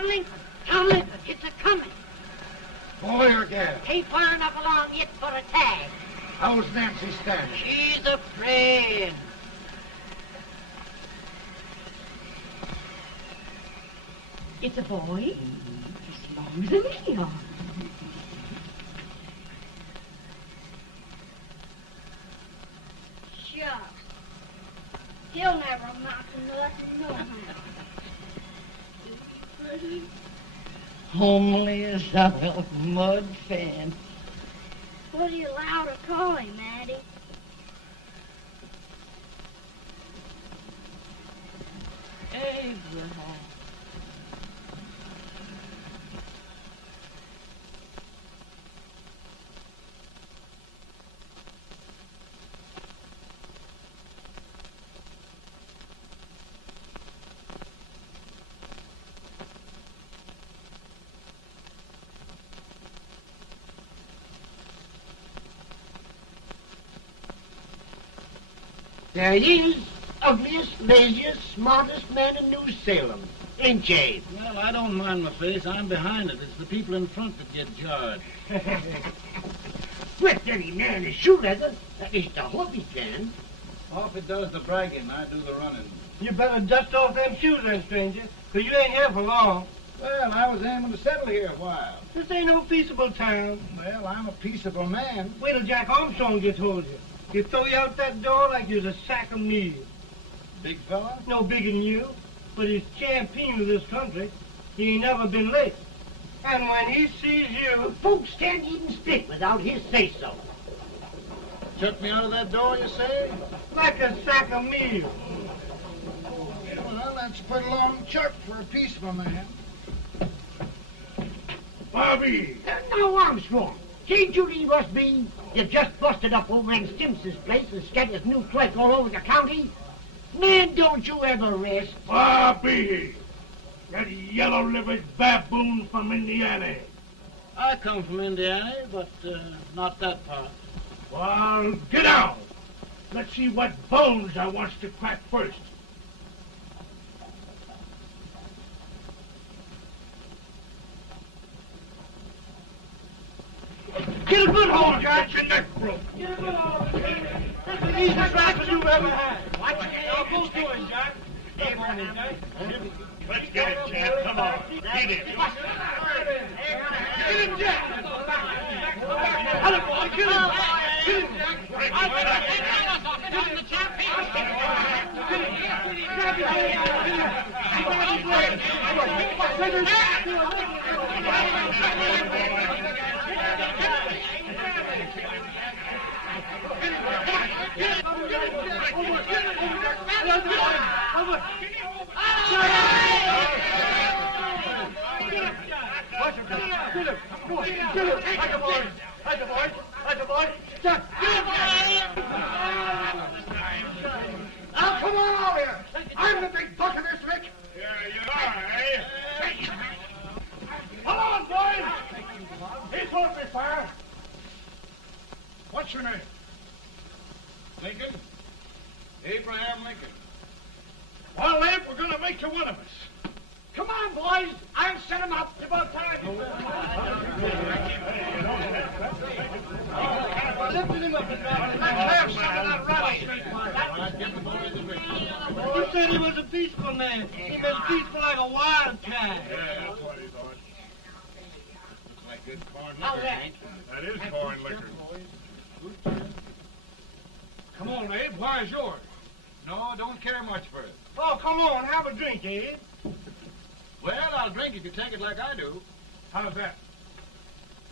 tumbling? Tumbling? It's a-coming. Boy or gal? Ain't far enough along yet for a tag. How's Nancy standing? She's afraid. It's a boy. As long as a meal. Shucks. He'll never amount to nothing, no how. Pretty. Homely as a little mud fan. What do you allow to call him, Addie? Abraham. There he is, ugliest, laziest, smartest man in New Salem. Ain't ye? Well, I don't mind my face. I'm behind it. It's the people in front that get jarred. With any man is shoe leather, at least I hope he can. Off it does the bragging, I do the running. You better dust off them shoes then, stranger, 'cause you ain't here for long. Well, I was aiming to settle here a while. This ain't no peaceable town. Well, I'm a peaceable man. Wait till Jack Armstrong gets hold of you. He'll throw you out that door like you're a sack of meal. Big fella? No bigger than you, but he's champion of this country. He ain't never been late. And when he sees you... Folks can't even speak without his say-so. Chuck me out of that door, you say? like a sack of meal. Well, that's a pretty long chirp for a peaceful man. Bobby! Now, Armstrong, can't you leave us be? You've just busted up old man Stimps's place and scattered new clerk all over the county. Man, don't you ever rest. Bobby! That yellow-livered baboon from Indiana. I come from Indiana, but not that part. Well, get out. Let's see what bones I wants to crack first. Get a good hold, Jack. Your neck broke. Get a good hold. That's the easiest rifle you've ever had. Watch it. Now, go to him, Jack. Abraham, Jack. Let's get it, Jack. Come on. Get it. Get him, Jack. Hello, boy. Get him. Get him, Jack. Get him, the champ. Now, come on out here. I'm the big buck of this lick. Yeah, you are, eh? Come on, boys. He's going to fire. What's your name? Lincoln? Abraham Lincoln. Well, Lamp, we're going to make you one of us. Come on, boys. I'll set him up. It's about time. Lifted him up and down. Let's have some of that rattlesnake. You said he was a peaceful man. He was peaceful like a wildcat. Yeah, that's what he thought. Looks like good corn Now liquor, that. Hank. That is corn liquor. Come on, Abe. Why is yours? No, don't care much for it. Oh, come on. Have a drink, Abe. Well, I'll drink if you take it like I do. How's that?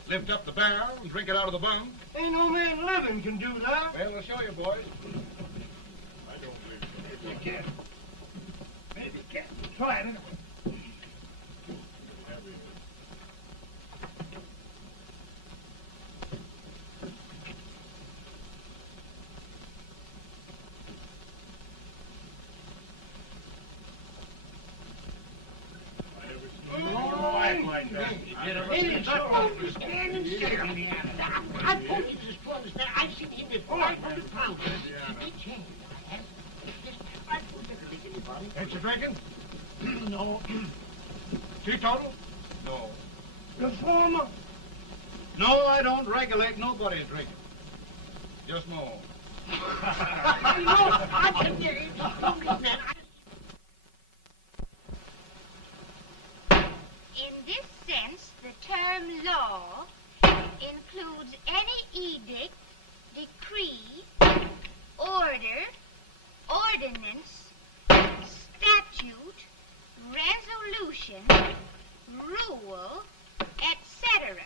Lift up the barrel and drink it out of the bung. Ain't no man living can do that. Well, I'll show you, boys. I don't believe so. You can. Maybe you can. Try it anyway. Like that. Stand and stare at me. I told you this fellow was there. I've seen him at 500 pounds. He changed. I put everything in your body. Ain't you drinking? No. Teetotal? No. Reformer? No, I don't regulate nobody's drinking. Just my own. I can hear you. In this sense, the term law includes any edict, decree, order, ordinance, statute, resolution, rule, etc.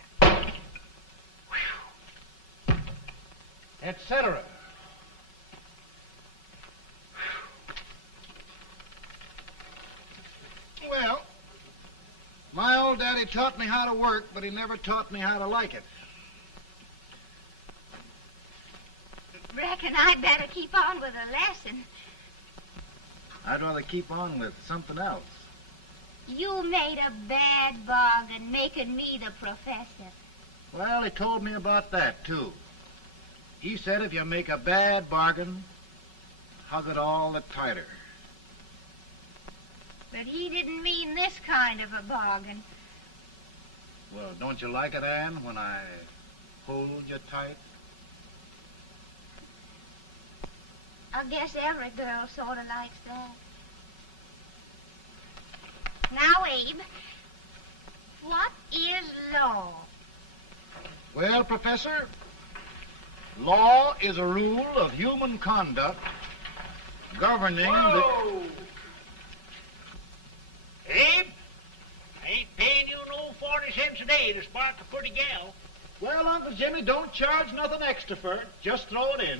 Etc. Well, my old daddy taught me how to work, but he never taught me how to like it. Reckon I'd better keep on with the lesson. I'd rather keep on with something else. You made a bad bargain making me the professor. Well, he told me about that, too. He said if you make a bad bargain, hug it all the tighter. But he didn't mean this kind of a bargain. Well, don't you like it, Ann, when I hold you tight? I guess every girl sort of likes that. Now, Abe, what is law? Well, Professor, law is a rule of human conduct governing Whoa! Abe, I ain't paying you no 40 cents a day to spark a pretty gal. Well, Uncle Jimmy, don't charge nothing extra for it. Just throw it in.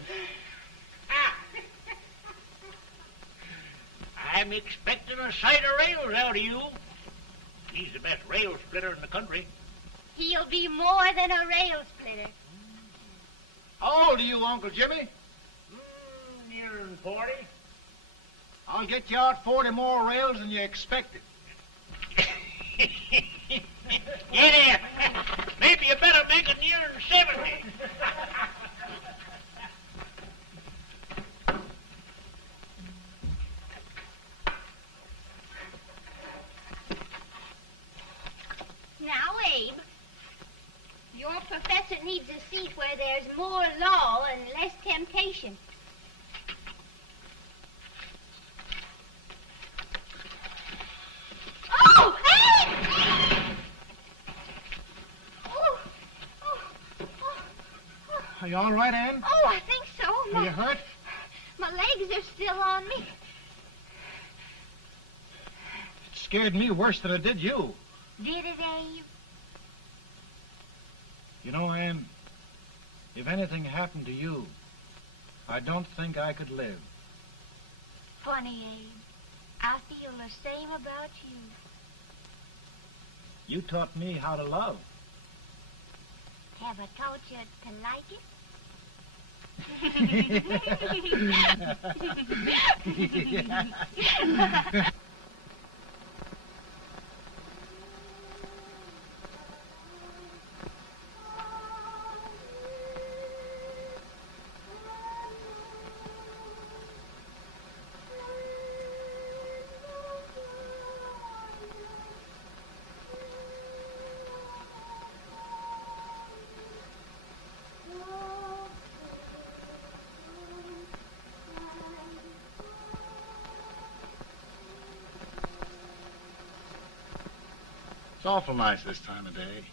Ah. I'm expecting a sight of rails out of you. He's the best rail splitter in the country. He'll be more than a rail splitter. How old are you, Uncle Jimmy? Nearing 40. I'll get you out 40 more rails than you expected. Yeah, there. Maybe you better make it nearing 70. Now, Abe, your professor needs a seat where there's more law and less temptation. Oh, Abe! Are you all right, Ann? Oh, I think so. Are you hurt? My legs are still on me. It scared me worse than it did you. Did it, Abe? You know, Ann, if anything happened to you, I don't think I could live. Funny, Abe. I feel the same about you. You taught me how to love. Have I taught you to like it? It's awful nice this time of day.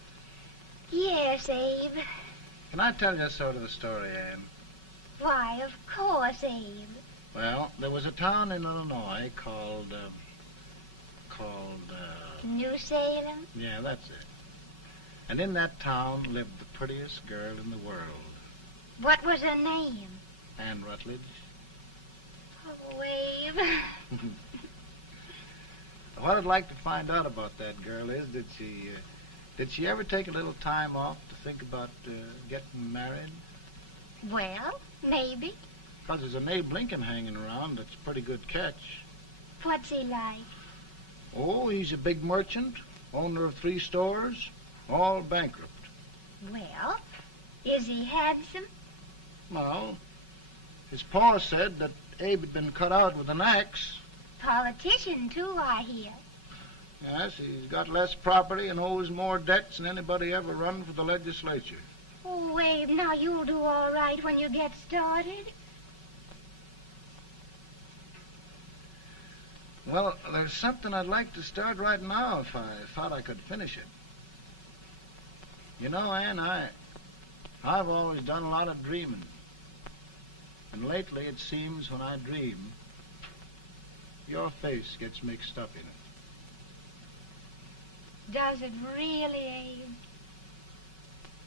Yes, Abe. Can I tell you sort of a story, Ann? Why, of course, Abe. Well, there was a town in Illinois called, New Salem? yeah, that's it. And in that town lived the prettiest girl in the world, What was her name? Ann Rutledge. Oh, Abe. What I'd like to find out about that girl is, did she ever take a little time off to think about getting married? Well, maybe. Because there's an Abe Lincoln hanging around that's a pretty good catch. What's he like? Oh, he's a big merchant, owner of 3 stores, all bankrupt. Well, is he handsome? Well, his pa said that Abe had been cut out with an axe. Politician, too, I hear. Yes, he's got less property and owes more debts than anybody ever run for the legislature. Oh, Abe, now you'll do all right when you get started. Well, there's something I'd like to start right now if I thought I could finish it. You know, Ann, I've always done a lot of dreaming. And lately it seems when I dream, your face gets mixed up in it. Does it really, Abe?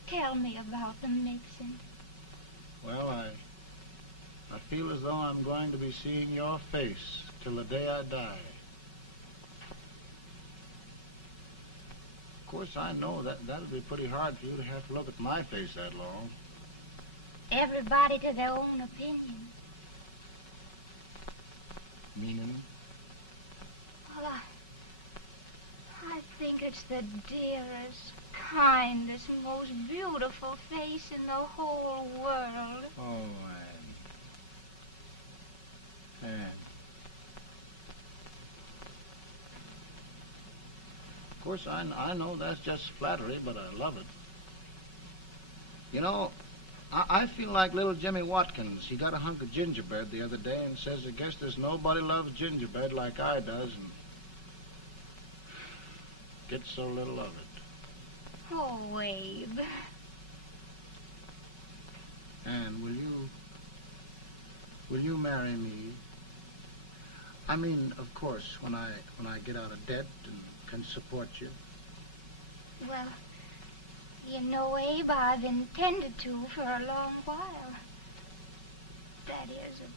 Tell me about the mixing. Well, I feel as though I'm going to be seeing your face till the day I die. Of course, I know that'll be pretty hard for you to have to look at my face that long. Everybody to their own opinion. Meaning? Well, I think it's the dearest, kindest, most beautiful face in the whole world. Oh, Ann. Ann. Of course, I know that's just flattery, but I love it. You know, I feel like little Jimmy Watkins. He got a hunk of gingerbread the other day and says, I guess there's nobody loves gingerbread like I does, and gets so little of it. Oh, Abe. Ann, will you marry me? I mean, of course, when I get out of debt and can support you. Well, you know, Abe, I've intended to for a long while. That is, of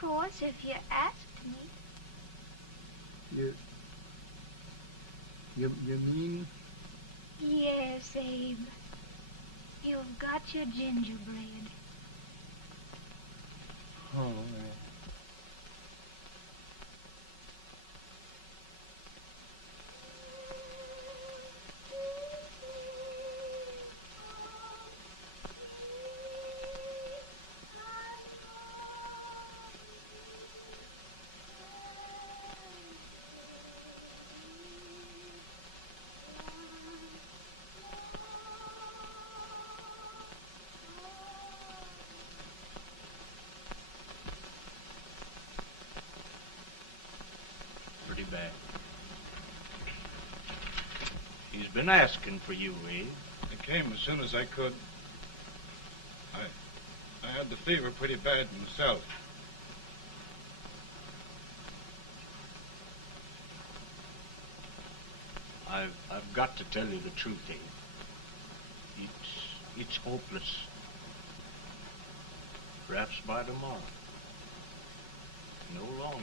course, if you asked me. You mean? Yes, Abe. You've got your gingerbread. Oh, Bad. He's been asking for you, Abe. I came as soon as I could. I had the fever pretty bad myself. I've got to tell you the truth, Abe. It's hopeless. Perhaps by tomorrow. No longer.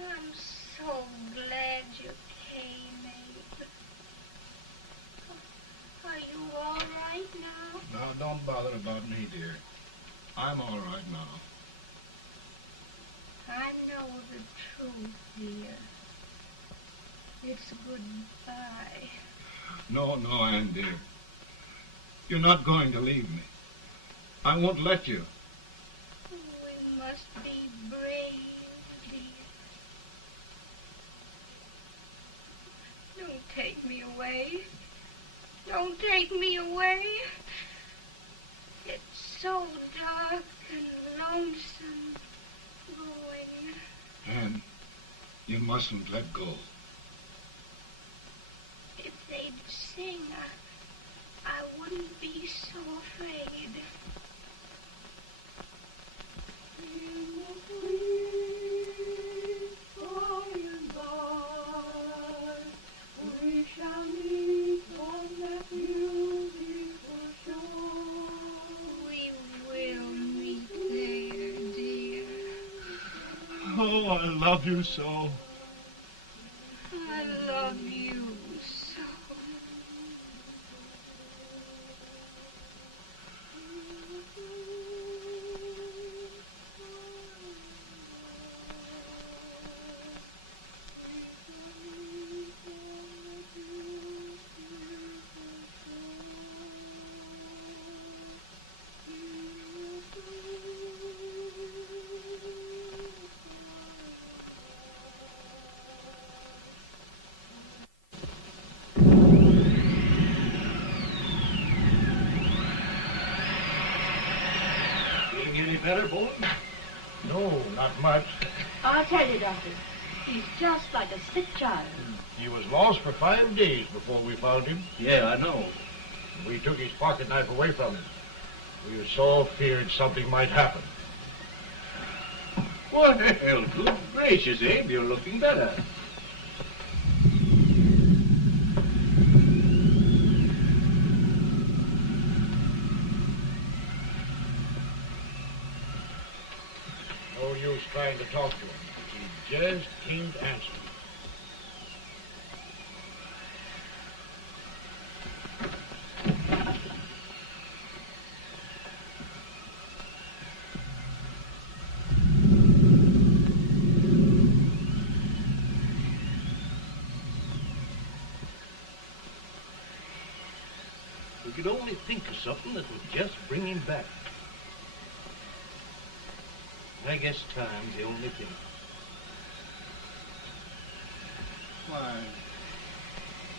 I'm so glad you came, Abe. Are you all right now? No, don't bother about me, dear. I'm all right now. I know the truth, dear. It's goodbye. No, Ann, dear. You're not going to leave me. I won't let you. We must be brave, dear. Don't take me away. Don't take me away. It's so dark and lonesome going. Ann, you mustn't let go. If they'd sing, I wouldn't be so afraid. We shall meet on that beautiful shore. We will meet there, dear. Oh, I love you so. I love you so. better, boy? No, not much. I'll tell you, Doctor. He's just like a sick child. He was lost for 5 days before we found him. Yeah, I know. We took his pocket knife away from him. We were so feared something might happen. Well, good gracious, Abe, you're looking better. No use trying to talk to him. He just can't answer. We could only think of something that would just bring him back. I guess time's the only thing.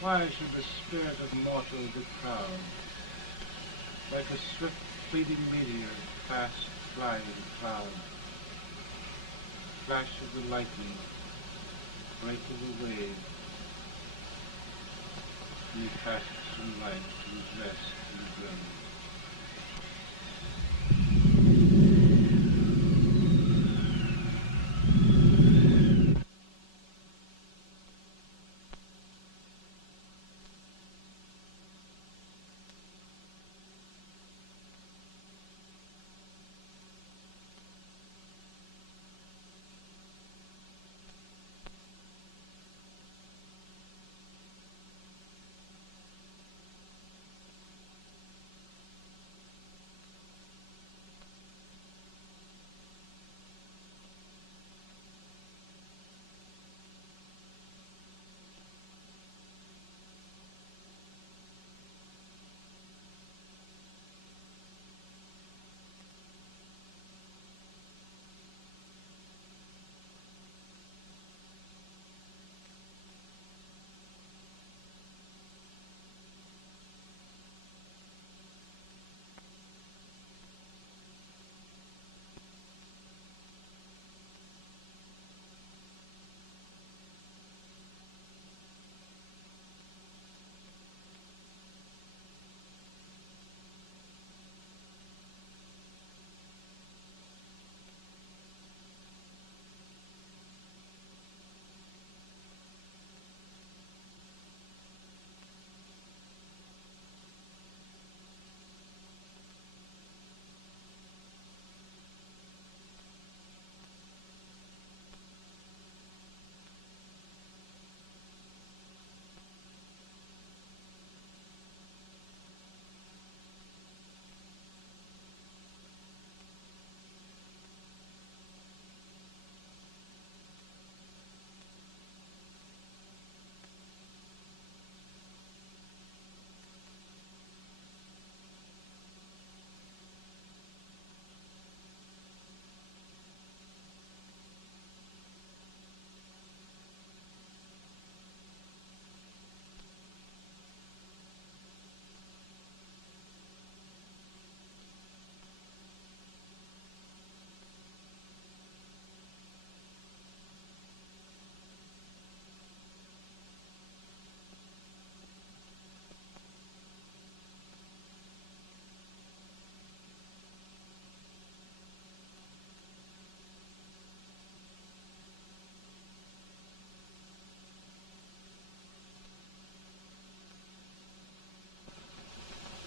Why should the spirit of mortal be proud? Like a swift fleeting meteor, fast flying cloud. Flash of the lightning, break of the wave. And he passes from life to his rest in the grave.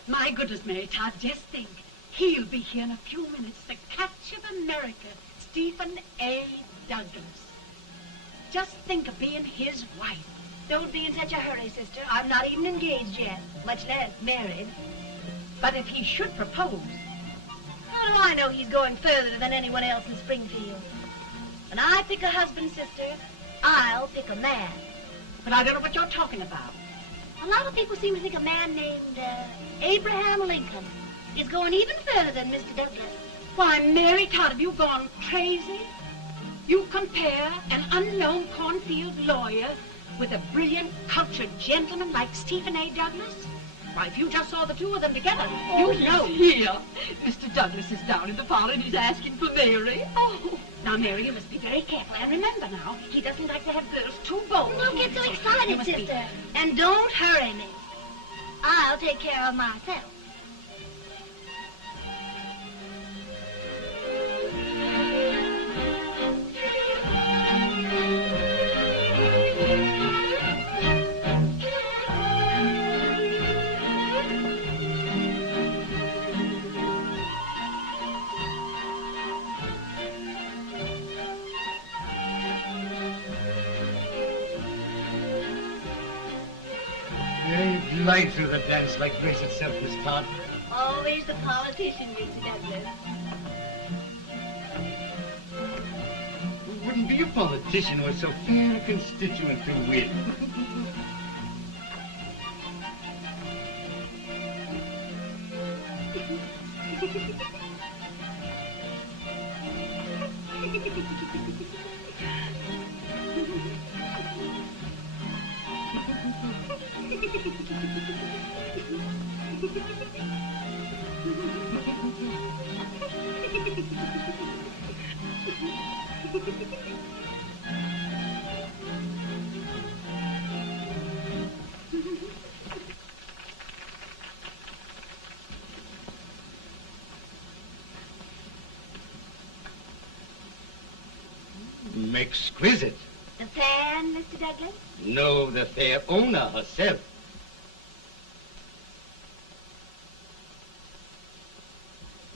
My goodness, Mary Todd, just think. He'll be here in a few minutes. The catch of America, Stephen A. Douglas. Just think of being his wife. Don't be in such a hurry, sister. I'm not even engaged yet, much less married. But if he should propose... How do I know he's going further than anyone else in Springfield? When I pick a husband, sister, I'll pick a man. But I don't know what you're talking about. A lot of people seem to think a man named Abraham Lincoln is going even further than Mr. Douglas. Why, Mary Todd, have you gone crazy? You compare an unknown cornfield lawyer with a brilliant, cultured gentleman like Stephen A. Douglas? Why, if you just saw the two of them together, Oh, you'd know. Here. Mr. Douglas is down in the parlor and he's asking for Mary. Oh. Now, Mary, you must be very careful. And remember now, he doesn't like to have girls too bold. Don't get so You excited, must be- sister. And don't hurry me. I'll take care of myself. You glide through the dance like grace itself, Miss Todd. Always the politician, Mr. Douglas. Who wouldn't be a politician with so fair a constituent to win? Exquisite. The fan, Mr. Douglas? No, the fair owner herself.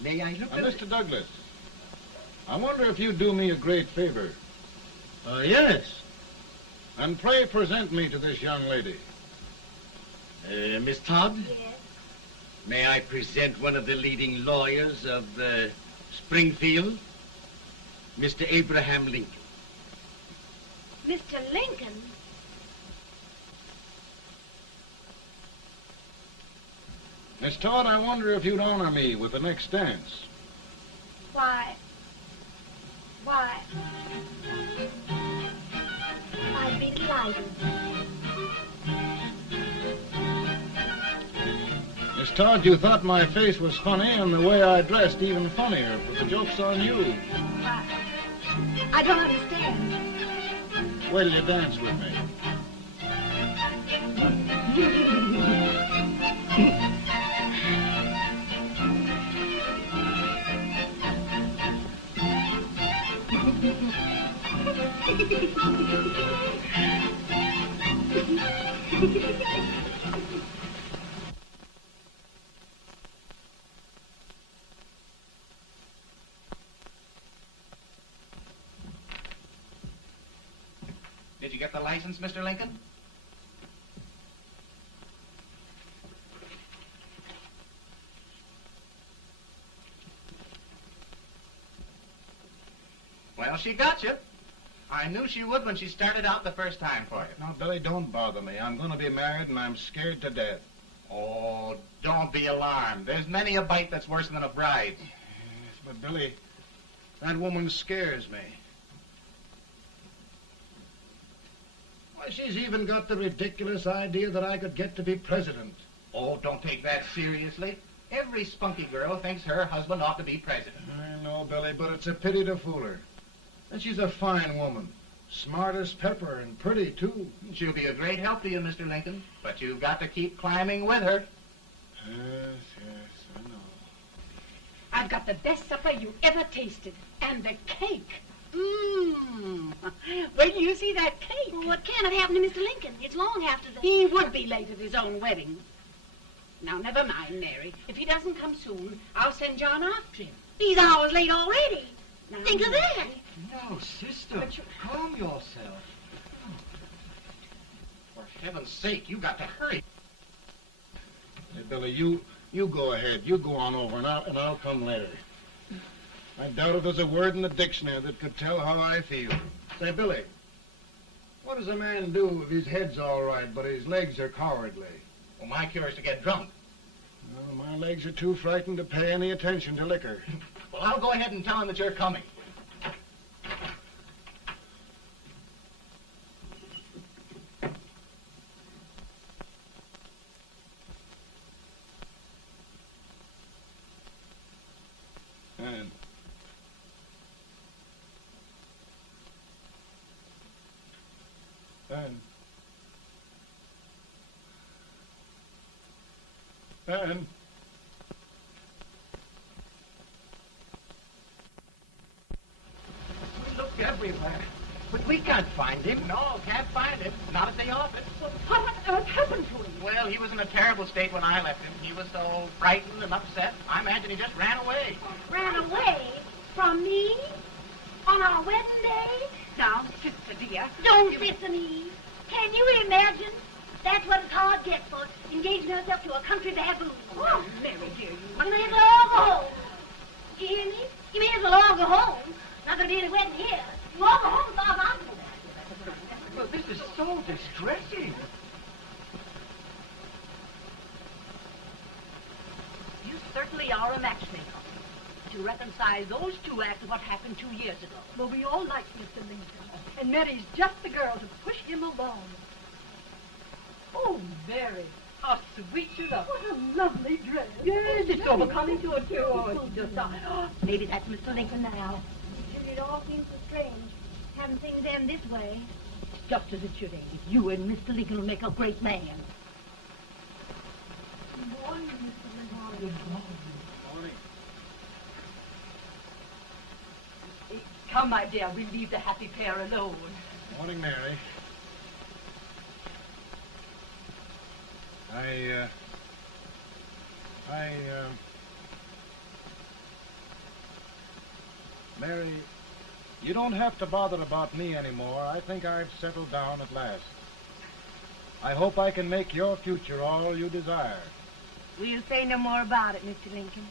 May I look at it? Mr. Douglas, I wonder if you'd do me a great favor. Yes. And pray present me to this young lady. Miss Todd? Yes. May I present one of the leading lawyers of Springfield, Mr. Abraham Lincoln. Mr. Lincoln? Miss Todd, I wonder if you'd honor me with the next dance. Why, I'd be delighted. Miss Todd, you thought my face was funny and the way I dressed even funnier, but the joke's on you. I don't understand. Will you dance with me? Did you get the license, Mr. Lincoln? Well, she got you. I knew she would when she started out the first time for you. Now, Billy, don't bother me. I'm going to be married and I'm scared to death. Oh, don't be alarmed. There's many a bite that's worse than a bride. Yes, but Billy, that woman scares me. Why, she's even got the ridiculous idea that I could get to be president. Oh, don't take that seriously. Every spunky girl thinks her husband ought to be president. I know, Billy, but it's a pity to fool her. And she's a fine woman. Smart as pepper and pretty, too. She'll be a great help to you, Mr. Lincoln. But you've got to keep climbing with her. Yes, I know. I've got the best supper you ever tasted. And the cake. Mmm. When you see that cake. Well, what can have happened to Mr. Lincoln? It's long after the... He would be late at his own wedding. Now, never mind, Mary. If he doesn't come soon, I'll send John after him. He's hours late already. Now, Think of that. No, sister. But you- Calm yourself. For heaven's sake, you got to hurry. Hey, Billy, you go ahead. You go on over, and I'll come later. I doubt if there's a word in the dictionary that could tell how I feel. Say, Billy, what does a man do if his head's all right, but his legs are cowardly? Well, my cure is to get drunk. Well, my legs are too frightened to pay any attention to liquor. Well, I'll go ahead and tell him that you're coming. Ann. Ann. We looked everywhere, but we can't find him. No, can't find him. Not at the office. Well, what on earth happened to him? Well, he was in a terrible state when I left him. He was so frightened and upset. I imagine he just ran away. Ran away from me? On our wedding day? Now, sister dear. Don't sister me. Can you imagine? That's what it's hard gets for engaging herself to a country baboon. Oh, Mary, dear, You may as well all go home. You hear me? You may as well all go home. Not gonna be any wedding here. You all go home as far as I'm concerned. Well, this is so distressing. You certainly are a matchmaker. To reconcile those two after what happened 2 years ago. Well, we all like Mr. Lincoln. And Mary's just the girl to push him along. Oh, Mary, how sweet you look. What a lovely dress. Yes, it's overcoming to it, too. Oh, it's just... maybe that's Mr. Lincoln now. It all seems so strange, having things end this way. It's just as it should end. You and Mr. Lincoln will make a great man. Good morning, Mr. Lincoln. Good morning. Come, my dear, we'll leave the happy pair alone. Morning, Mary. Mary, you don't have to bother about me anymore. I think I've settled down at last. I hope I can make your future all you desire. We'll say no more about it, Mr. Lincoln.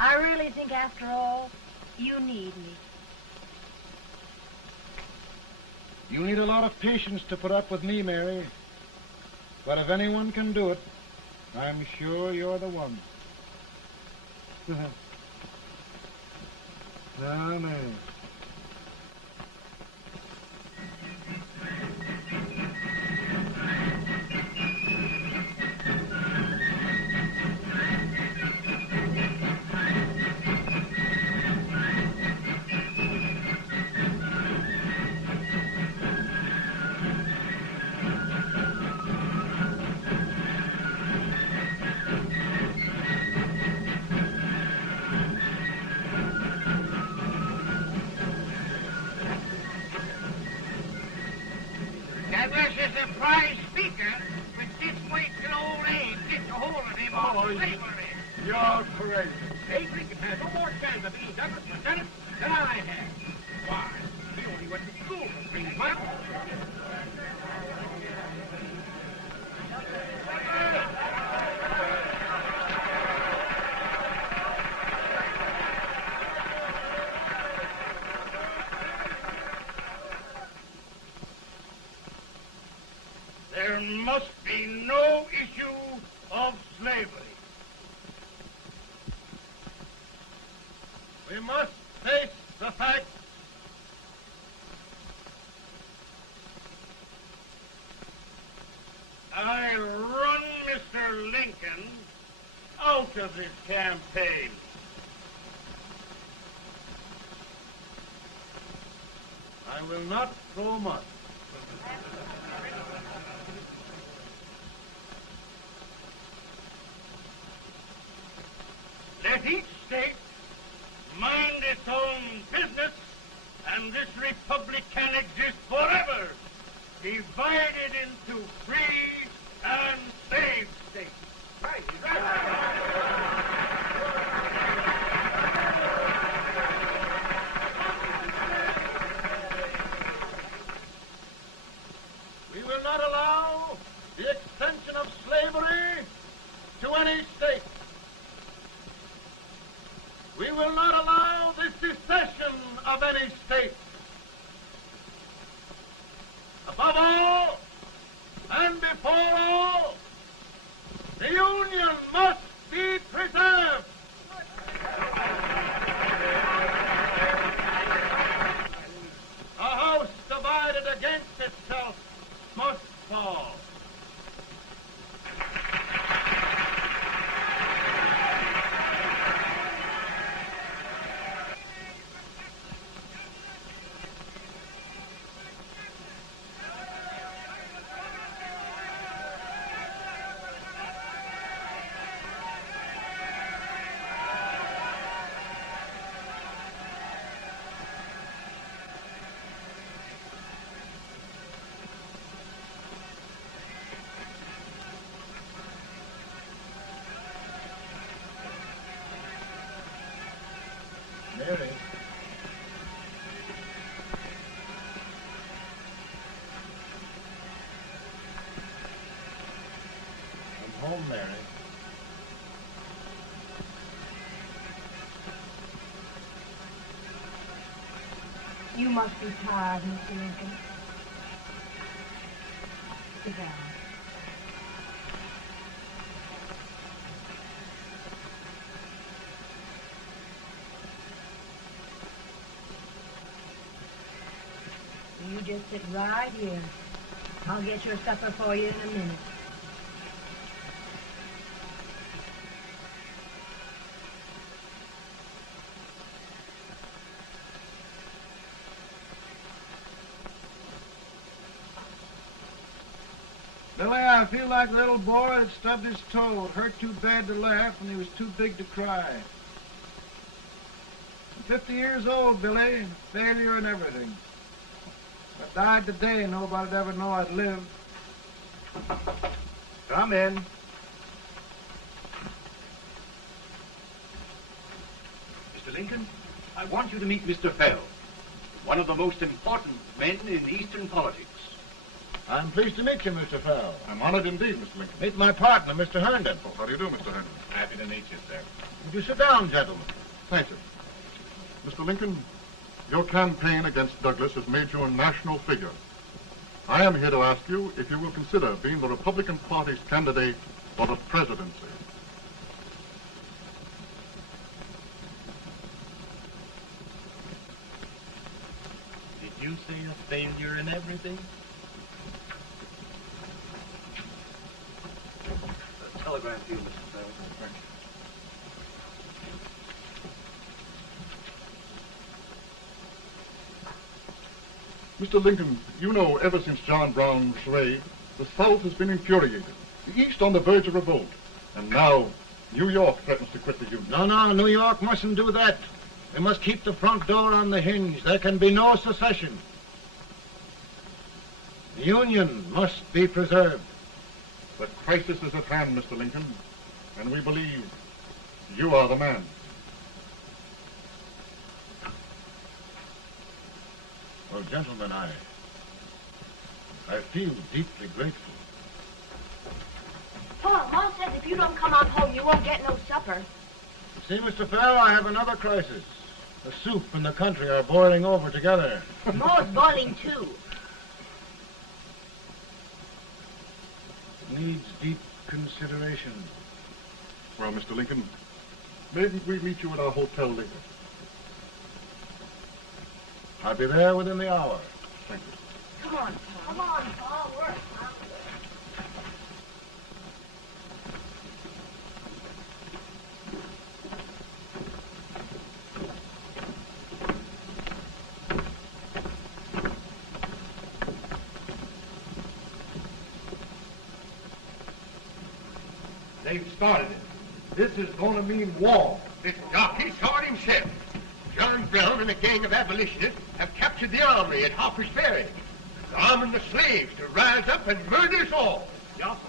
I really think, after all, you need me. You need a lot of patience to put up with me, Mary. But if anyone can do it, I'm sure you're the one. Now, Mary. That was a surprise speaker, but this way till old Abe gets a hold of him on slavery. You're crazy. Abe Lincoln has no more chance of being Douglas Lieutenant than I have. Why, he only went to school for 3 months. There must be no issue of slavery. We must face the fact I run Mr. Lincoln out of his campaign. I will not throw much. Let each state mind its own business, and this republic can exist forever, divided into free and slave states. Right. We will not allow the extension of slavery to any state. We will not allow the secession of any state. Above all, and before all, the Union must be preserved. A house divided against itself must fall. home, Mary. You must be tired, Mr. Lincoln. Sit down. You just sit right here. I'll get your supper for you in a minute. Billy, I feel like a little boy that stubbed his toe. It hurt too bad to laugh, and he was too big to cry. I'm 50 years old, Billy. Failure and everything. If I died today, nobody'd ever know I'd lived. Come in. Mr. Lincoln, I want you to meet Mr. Fell, one of the most important men in Eastern politics. I'm pleased to meet you, Mr. Fell. I'm honored indeed, Mr. Lincoln. Meet my partner, Mr. Herndon. Oh, how do you do, Mr. Herndon? Happy to meet you, sir. Would you sit down, gentlemen? Thank you. Mr. Lincoln, your campaign against Douglas has made you a national figure. I am here to ask you if you will consider being the Republican Party's candidate for the presidency. Did you say a failure in everything? A telegram to you, Mr. Fell. Thank you. Mr. Lincoln, you know ever since John Brown was slaved, the South has been infuriated, the East on the verge of revolt, and now New York threatens to quit the Union. No, New York mustn't do that. They must keep the front door on the hinge. There can be no secession. The Union must be preserved. The crisis is at hand, Mr. Lincoln, and we believe you are the man. Well, gentlemen, I feel deeply grateful. Pa, Mom says if you don't come on home, you won't get no supper. You see, Mr. Fell, I have another crisis. The soup and the country are boiling over together. Ma's boiling too. Needs deep consideration. Well, Mr. Lincoln, maybe we meet you at our hotel later. I'll be there within the hour. Thank you. Come on, Pa. Come on, Pa. We're hungry. They've started it. This is going to mean war. This jockey saw it himself. John Brown and a gang of abolitionists have captured the armory at Harper's Ferry. They're arming the slaves to rise up and murder us all. Johnson,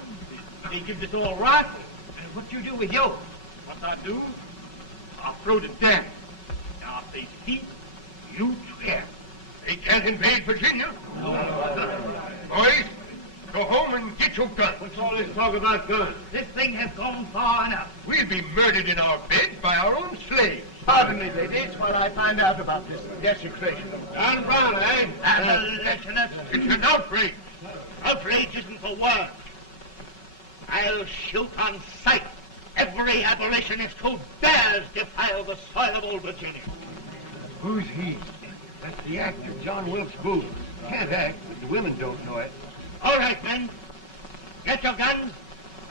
they give this all right. And what you do with yours? What I do? I'll throw the damn. Now, if they speak, you swear. They can't invade Virginia. Boys, go home and get your guns. What's all this talk about guns? This thing has gone far enough. We'll be murdered in our beds by our own slaves. Pardon me, ladies, while I find out about this desecration. John Brown, eh? Abolitionist. It's an outrage. Outrage isn't the word. I'll shoot on sight every abolitionist who dares defile the soil of old Virginia. Who's he? That's the actor, John Wilkes Booth. Can't act, but the women don't know it. All right, men. Get your guns,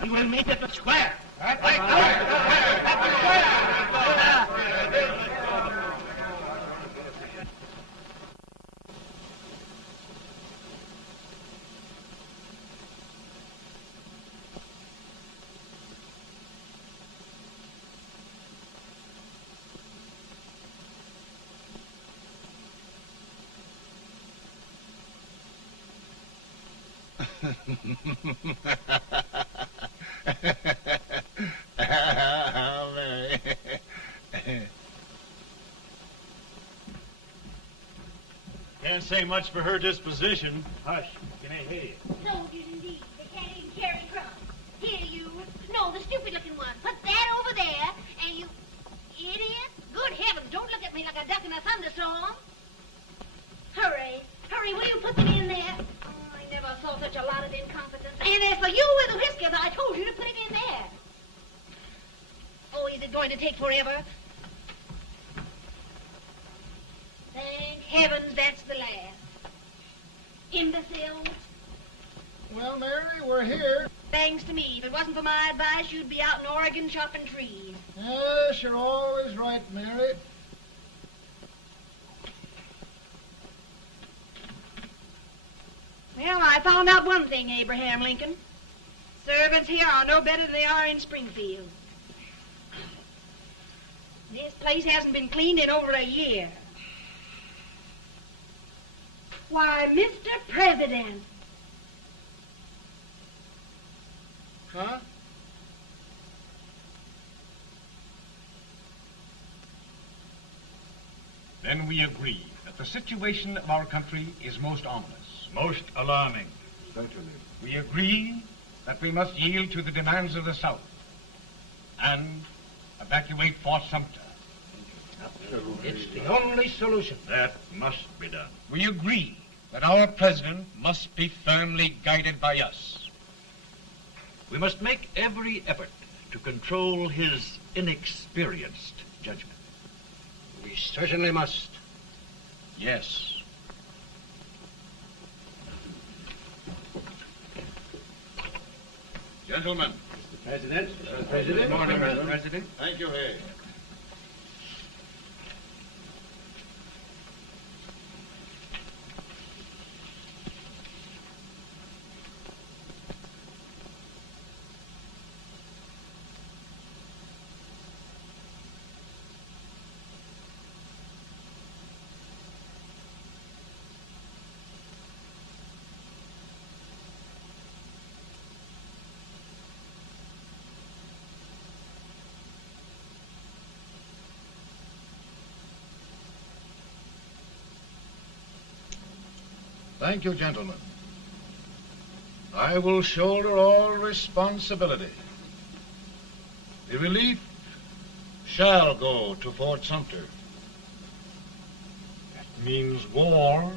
and we'll meet at the square. At the square! Mary. Can't say much for her disposition. Hush, can I hear you? Soldiers indeed. They can't even carry crumbs. Here, you. Oh, the stupid-looking one. Put that over there, and you... Idiot. Good heavens, don't look at me like a duck in a thunderstorm. Hurry. Hurry, will you put them in there? Oh, I never saw such a lot of incompetence. And as for you with the whiskers, I told you to put it in there. Oh, is it going to take forever? Thank heavens that's the last. Imbeciles. Well, Mary, we're here. Thanks to me. If it wasn't for my advice, you'd be out in Oregon chopping trees. Yes, you're always right, Mary. Well, I found out one thing, Abraham Lincoln. Servants here are no better than they are in Springfield. This place hasn't been cleaned in over a year. Why, Mr. President. Huh? Then we agree that the situation of our country is most ominous. Most alarming. Certainly. We agree that we must yield to the demands of the South and evacuate Fort Sumter. It's the only solution. That must be done. We agree that our president must be firmly guided by us. We must make every effort to control his inexperienced judgment. We certainly must. Yes. Gentlemen. President. President. Good morning, Mr. President. Thank you, Hay. Thank you, gentlemen. I will shoulder all responsibility. The relief shall go to Fort Sumter. That means war.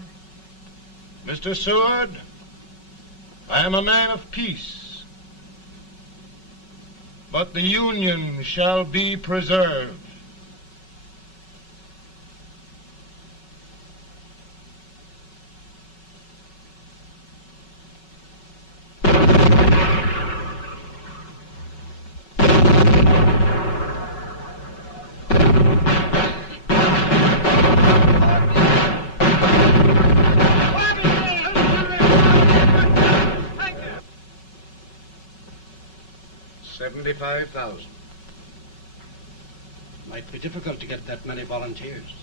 Mr. Seward, I am a man of peace, but the Union shall be preserved. $75,000. Might be difficult to get that many volunteers.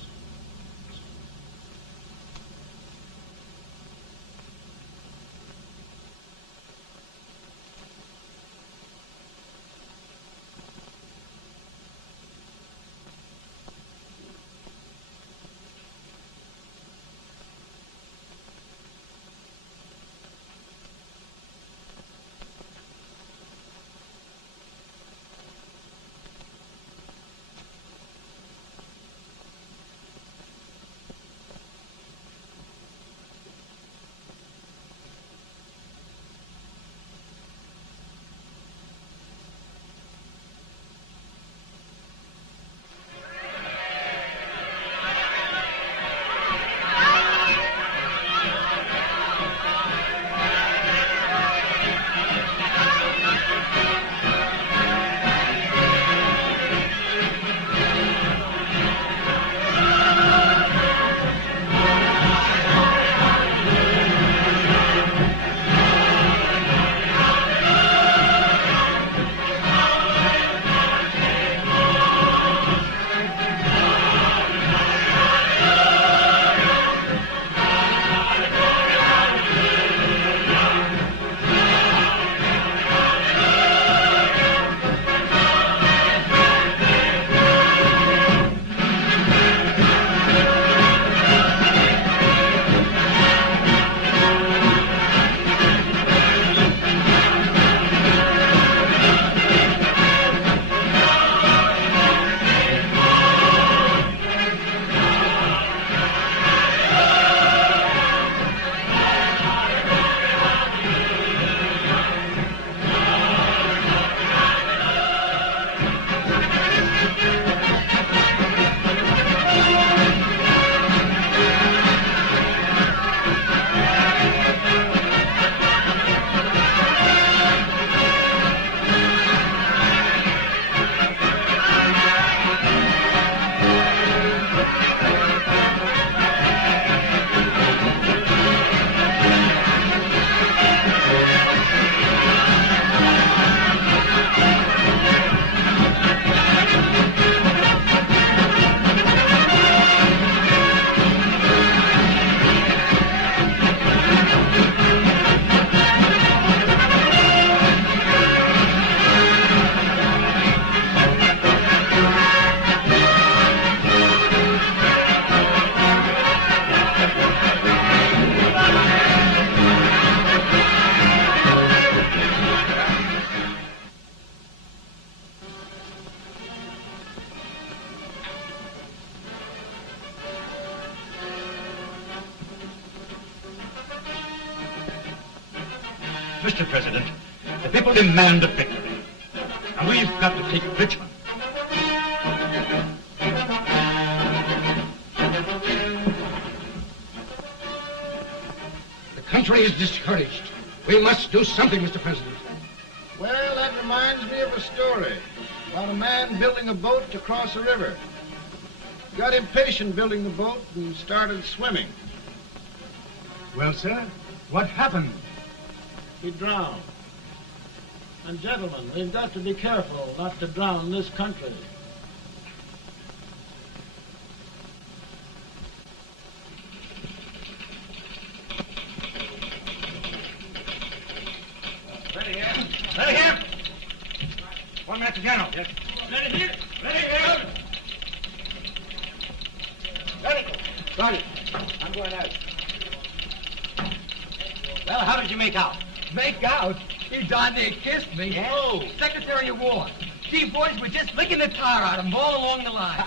Mr. President, the people demand a victory. And we've got to take Richmond. The country is discouraged. We must do something, Mr. President. Well, that reminds me of a story about a man building a boat to cross a river. He got impatient building the boat and started swimming. Well, sir, what happened? He drowned. And gentlemen, we've got to be careful not to drown this country. Ready here. Ready here. 1 minute to General. Yes. Ready here. Ready here. Ready. Ready. I'm going out. Well, how did you make out? Make out? He darn near kissed me. Yeah? Oh, Secretary of War. Gee, boys, we're just licking the tar out of him all along the line.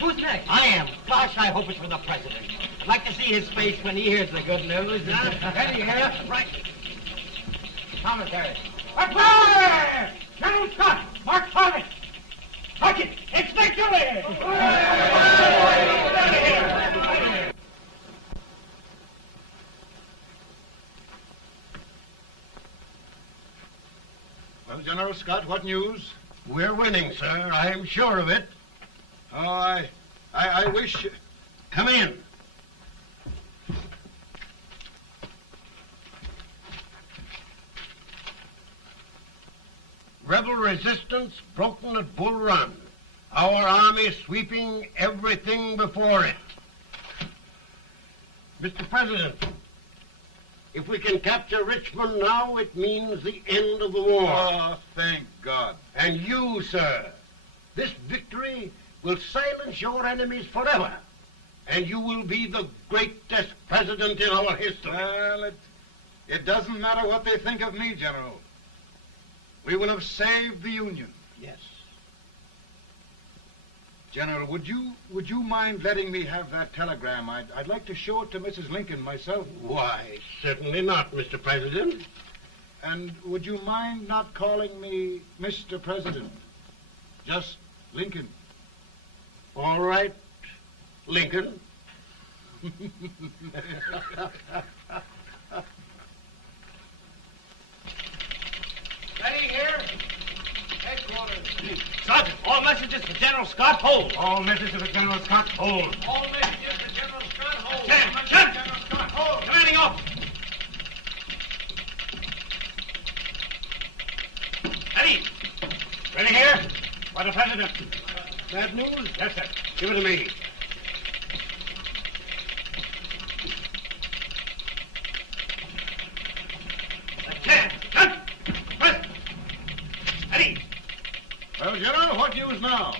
Who's next? I am. Gosh, I hope it's for the President. I'd like to see his face when he hears the good news. Ready here. Right. Commissary. Fire! General Scott, mark target. Sergeant, it's victory! Well, General Scott, what news? We're winning, sir. I'm sure of it. Oh, I wish... Come in. Rebel resistance broken at Bull Run. Our army sweeping everything before it. Mr. President, if we can capture Richmond now, it means the end of the war. Oh, thank God. And you, sir, this victory will silence your enemies forever. And you will be the greatest president in our history. Well, it doesn't matter what they think of me, General. We will have saved the Union. Yes. General, would you mind letting me have that telegram? I'd like to show it to Mrs. Lincoln myself. Why, certainly not, Mr. President. And would you mind not calling me Mr. President? Just Lincoln. All right, Lincoln. Ready here. Headquarters. Sergeant, all messages for General Scott, hold. All messages for General Scott, hold. All messages for General Scott, hold. General Scott, hold. Commanding officer. Ready. Ready here. For the President. Bad news? Yes, sir. Give it to me. Well, General, what news now?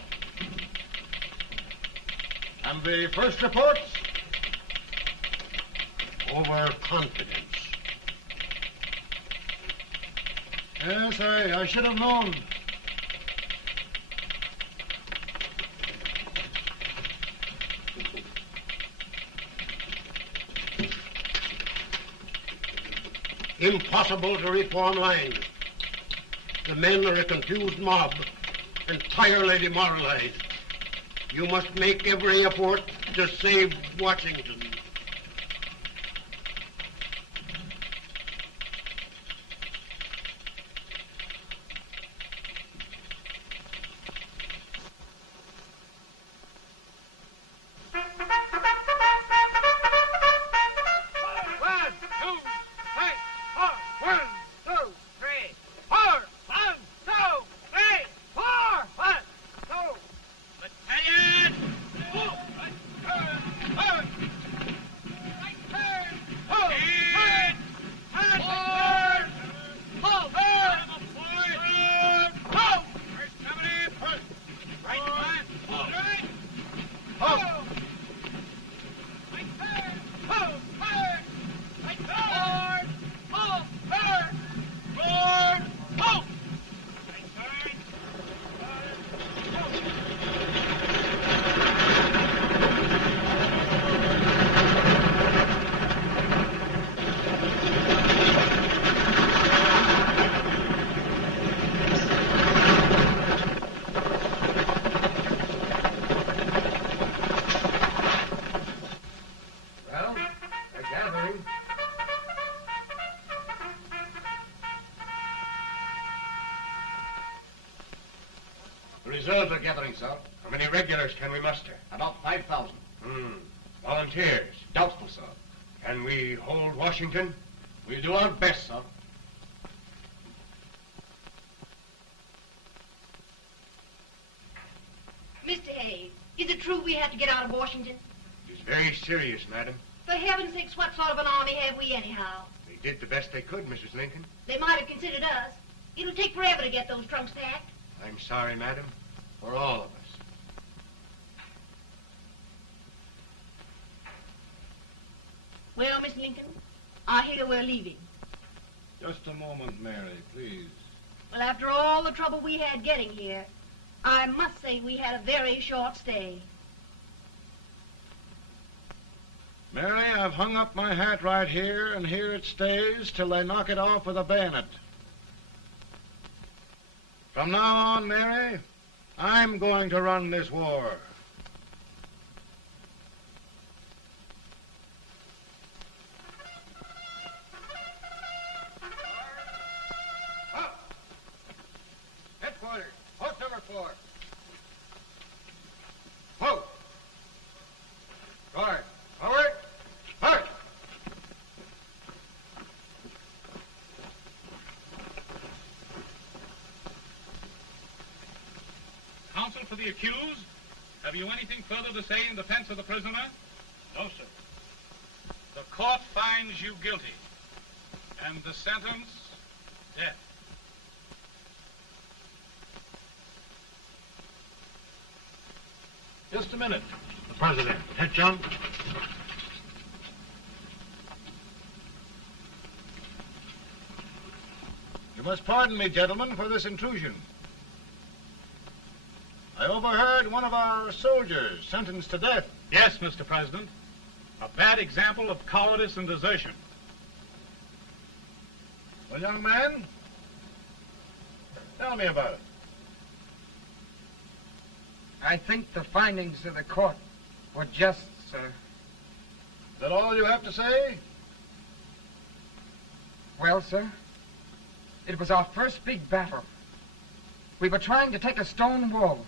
And the first reports? Overconfidence. Yes, I should have known. Impossible to reform lines. The men are a confused mob, entirely demoralized. You must make every effort to save Washington. reserves are gathering, sir. How many regulars can we muster? About 5,000. Volunteers? Doubtful, sir. Can we hold Washington? We'll do our best, sir. Mr. Hayes, is it true we have to get out of Washington? It's very serious, madam. For heaven's sakes, what sort of an army have we anyhow? They did the best they could, Mrs. Lincoln. They might have considered us. It'll take forever to get those trunks packed. I'm sorry, madam, for all of us. Well, Miss Lincoln, I hear we're leaving. Just a moment, Mary, please. Well, after all the trouble we had getting here, I must say we had a very short stay. Mary, I've hung up my hat right here, and here it stays till they knock it off with a bayonet. From now on, Mary, I'm going to run this war. Headquarters, post number 4. Whoa! Guard, forward, march! Counsel for the accused, have you anything further to say in defense of the prisoner? No, sir. The court finds you guilty, and the sentence, death. Just a minute. The President. Head, John. You must pardon me, gentlemen, for this intrusion. I overheard one of our soldiers sentenced to death. Yes, Mr. President. A bad example of cowardice and desertion. Well, young man, tell me about it. I think the findings of the court were just, sir. Is that all you have to say? Well, sir, it was our first big battle. We were trying to take a stone wall.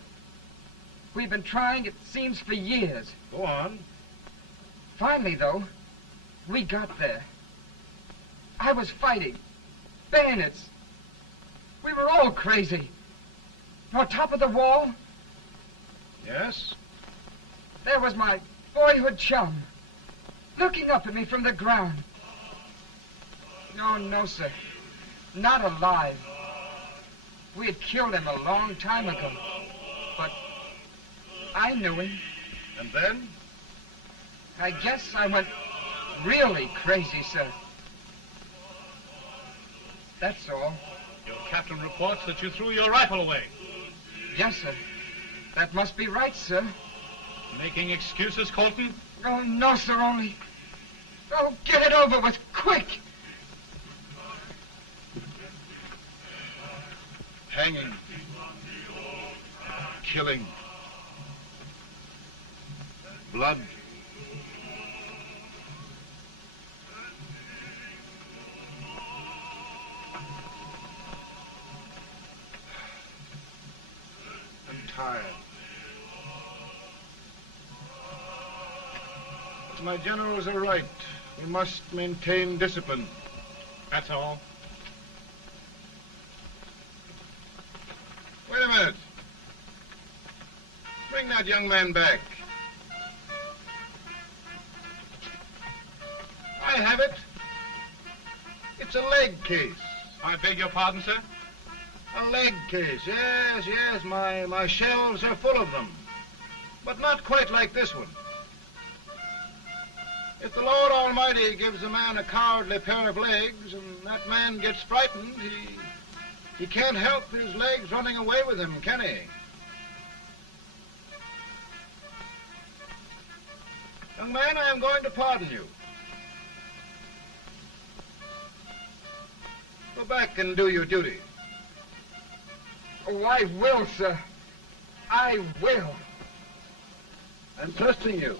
We've been trying, it seems, for years. Go on. Finally, though, we got there. I was fighting. Bayonets. We were all crazy. On top of the wall, Yes? there was my boyhood chum, looking up at me from the ground. No, sir. Not alive. We had killed him a long time ago. But I knew him. And then? I guess I went really crazy, sir. That's all. Your captain reports that you threw your rifle away. Yes, sir. That must be right, sir. Making excuses, Colton? Oh, no, sir, only... Oh, get it over with, quick! Hanging. Killing. Blood. I'm tired. But my generals are right. We must maintain discipline. That's all. Wait a minute. Bring that young man back. I have it. It's a leg case. I beg your pardon, sir? A leg case, yes. My shelves are full of them. But not quite like this one. If the Lord Almighty gives a man a cowardly pair of legs and that man gets frightened, he can't help his legs running away with him, can he? Young man, I am going to pardon you. Go back and do your duty. Oh, I will, sir. I will. I'm trusting you.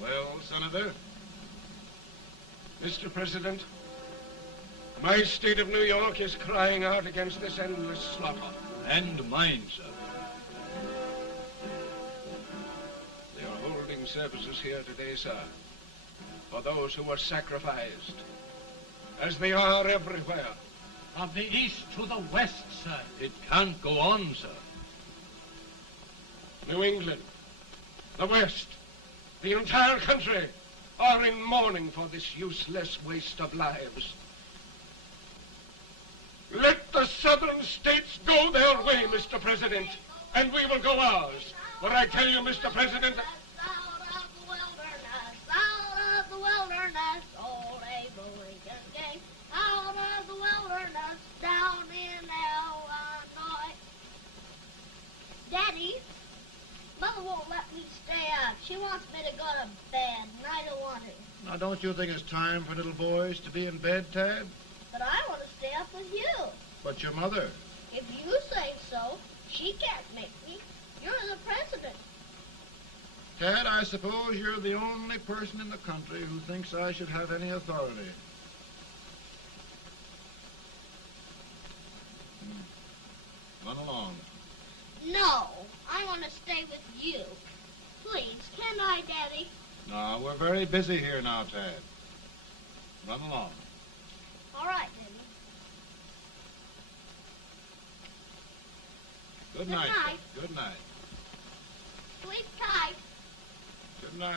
Well, Senator? Mr. President, My state of New York is crying out against this endless slaughter. And mine, sir. They are holding services here today, sir, for those who were sacrificed, as they are everywhere. From the east to the west, sir. It can't go on, sir. New England, the West, the entire country are in mourning for this useless waste of lives. Let the southern states go their way, Mr. President, and we will go ours. For I tell you, Mr. President, down in Illinois. Daddy, Mother won't let me stay up. She wants me to go to bed, and I don't want to. Now, don't you think it's time for little boys to be in bed, Tad? But I want to stay up with you. But your mother? If you say so, she can't make me. You're the president. Tad, I suppose you're the only person in the country who thinks I should have any authority. Run along. No, I want to stay with you. Please, can I, Daddy? No, we're very busy here now, Tad. Run along. All right, Daddy. Good night. Night. Good night. Sleep tight. Good night.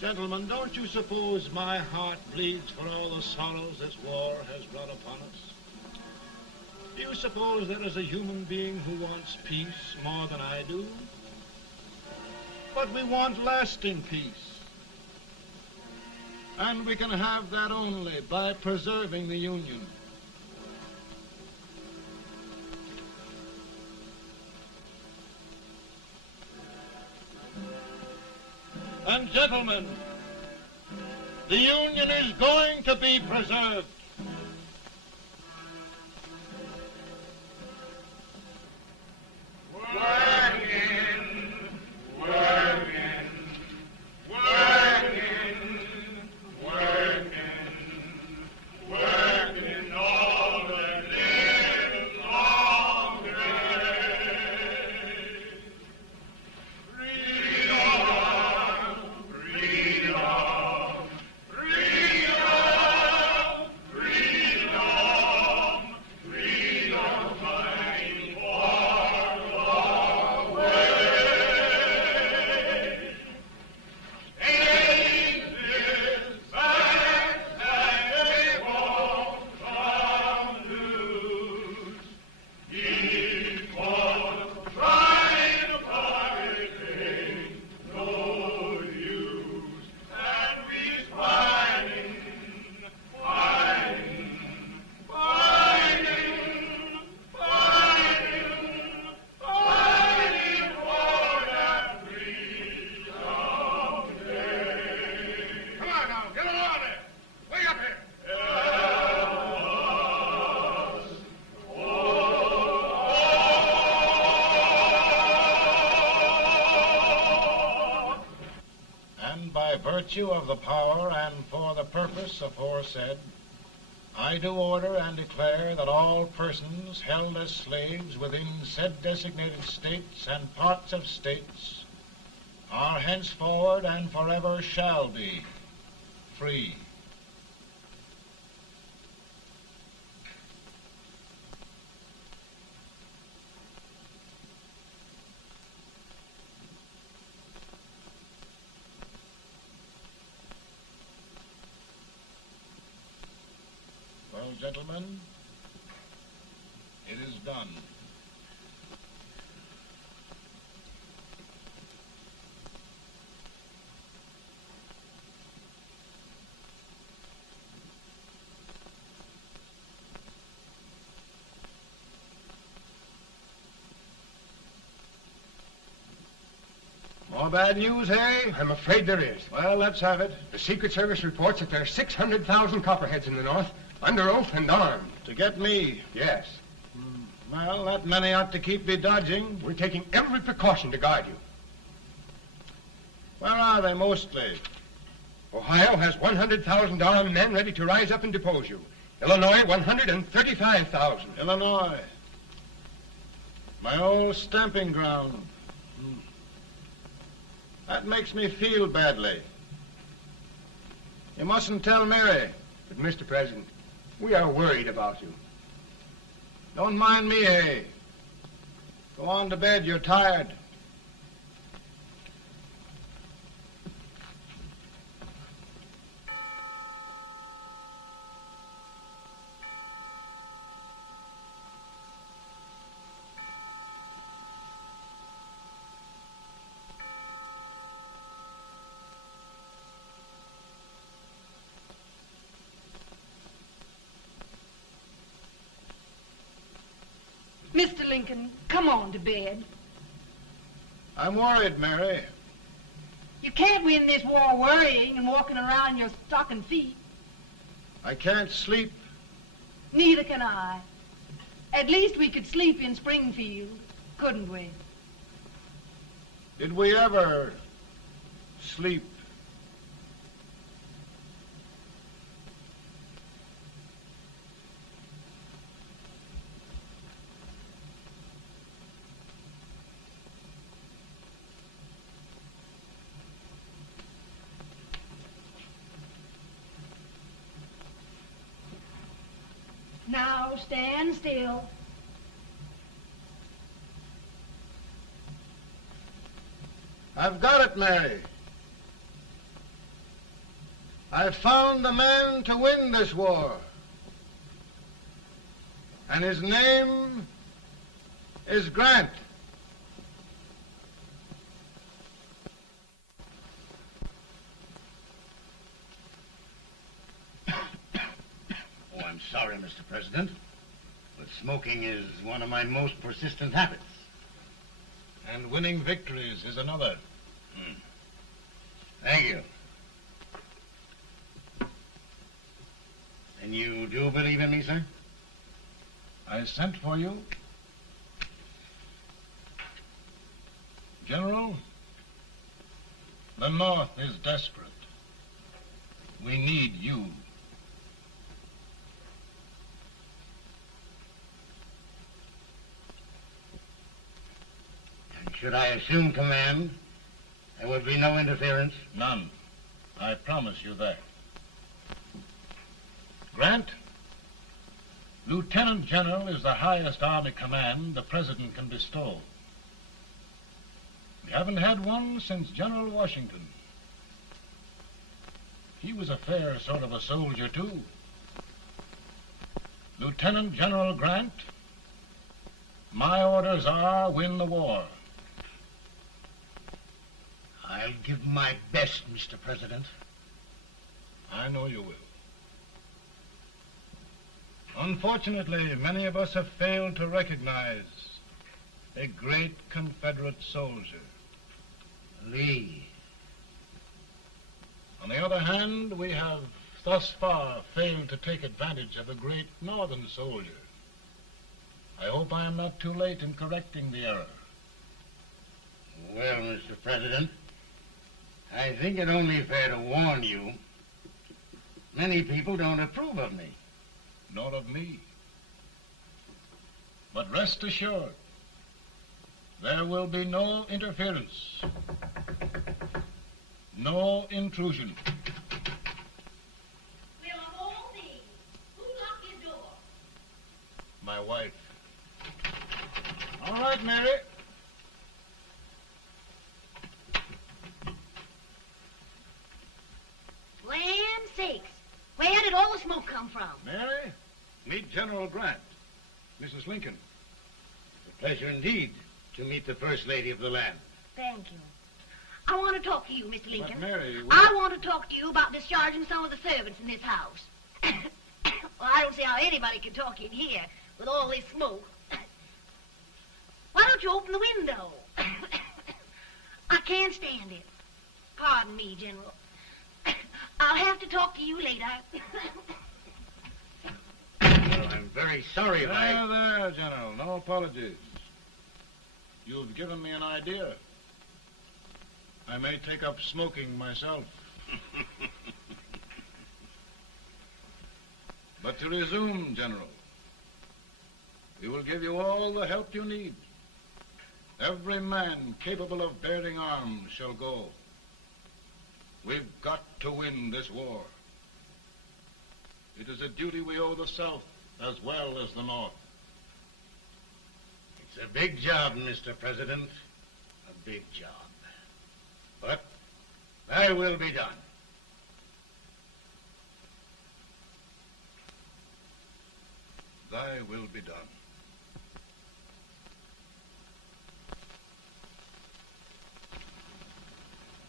Gentlemen, don't you suppose my heart bleeds for all the sorrows this war has brought upon us? Do you suppose there is a human being who wants peace more than I do? But we want lasting peace. And we can have that only by preserving the Union. And gentlemen, the Union is going to be preserved. Of the power and for the purpose aforesaid, I do order and declare that all persons held as slaves within said designated states and parts of states are henceforward and forever shall be free. Well, gentlemen, it is done. More bad news, eh? I'm afraid there is. Well, let's have it. The Secret Service reports that there are 600,000 copperheads in the North, under oath and armed. To get me? Yes. Well, that many ought to keep me dodging. We're taking every precaution to guard you. Where are they mostly? Ohio has 100,000 men ready to rise up and depose you. Illinois, 135,000. Illinois. My old stamping ground. That makes me feel badly. You mustn't tell Mary. But, Mr. President, we are worried about you. Don't mind me, eh? Go on to bed. You're tired. Mr. Lincoln, come on to bed. I'm worried, Mary. You can't win this war worrying and walking around in your stocking feet. I can't sleep. Neither can I. At least we could sleep in Springfield, couldn't we? Did we ever sleep? Now stand still. I've got it, Mary. I've found the man to win this war. And his name is Grant. Oh, I'm sorry, Mr. President, but smoking is one of my most persistent habits. And winning victories is another. Thank you. And you do believe in me, sir? I sent for you. General, the North is desperate. We need you. And should I assume command, there would be no interference? None. I promise you that. Grant, Lieutenant General is the highest army command the President can bestow. We haven't had one since General Washington. He was a fair sort of a soldier, too. Lieutenant General Grant, my orders are win the war. I'll give my best, Mr. President. I know you will. Unfortunately, many of us have failed to recognize a great Confederate soldier, Lee. On the other hand, we have thus far failed to take advantage of a great Northern soldier. I hope I am not too late in correcting the error. Well, Mr. President, I think it only fair to warn you. Many people don't approve of me. Nor of me. But rest assured, there will be no interference, no intrusion. Well, of all things, who locked his door? My wife. All right, Mary. Land sakes, where did all the smoke come from? Mary, meet General Grant, Mrs. Lincoln. It's a pleasure indeed to meet the First Lady of the land. Thank you. I want to talk to you, Mr. Lincoln. But Mary, I want to talk to you about discharging some of the servants in this house. Well, I don't see how anybody can talk in here with all this smoke. Why don't you open the window? I can't stand it. Pardon me, General. I'll have to talk to you later. Well, I'm very sorry if I... There, General. No apologies. You've given me an idea. I may take up smoking myself. But to resume, General, we will give you all the help you need. Every man capable of bearing arms shall go. We've got to win this war. It is a duty we owe the South as well as the North. It's a big job, Mr. President. A big job. But thy will be done. Thy will be done.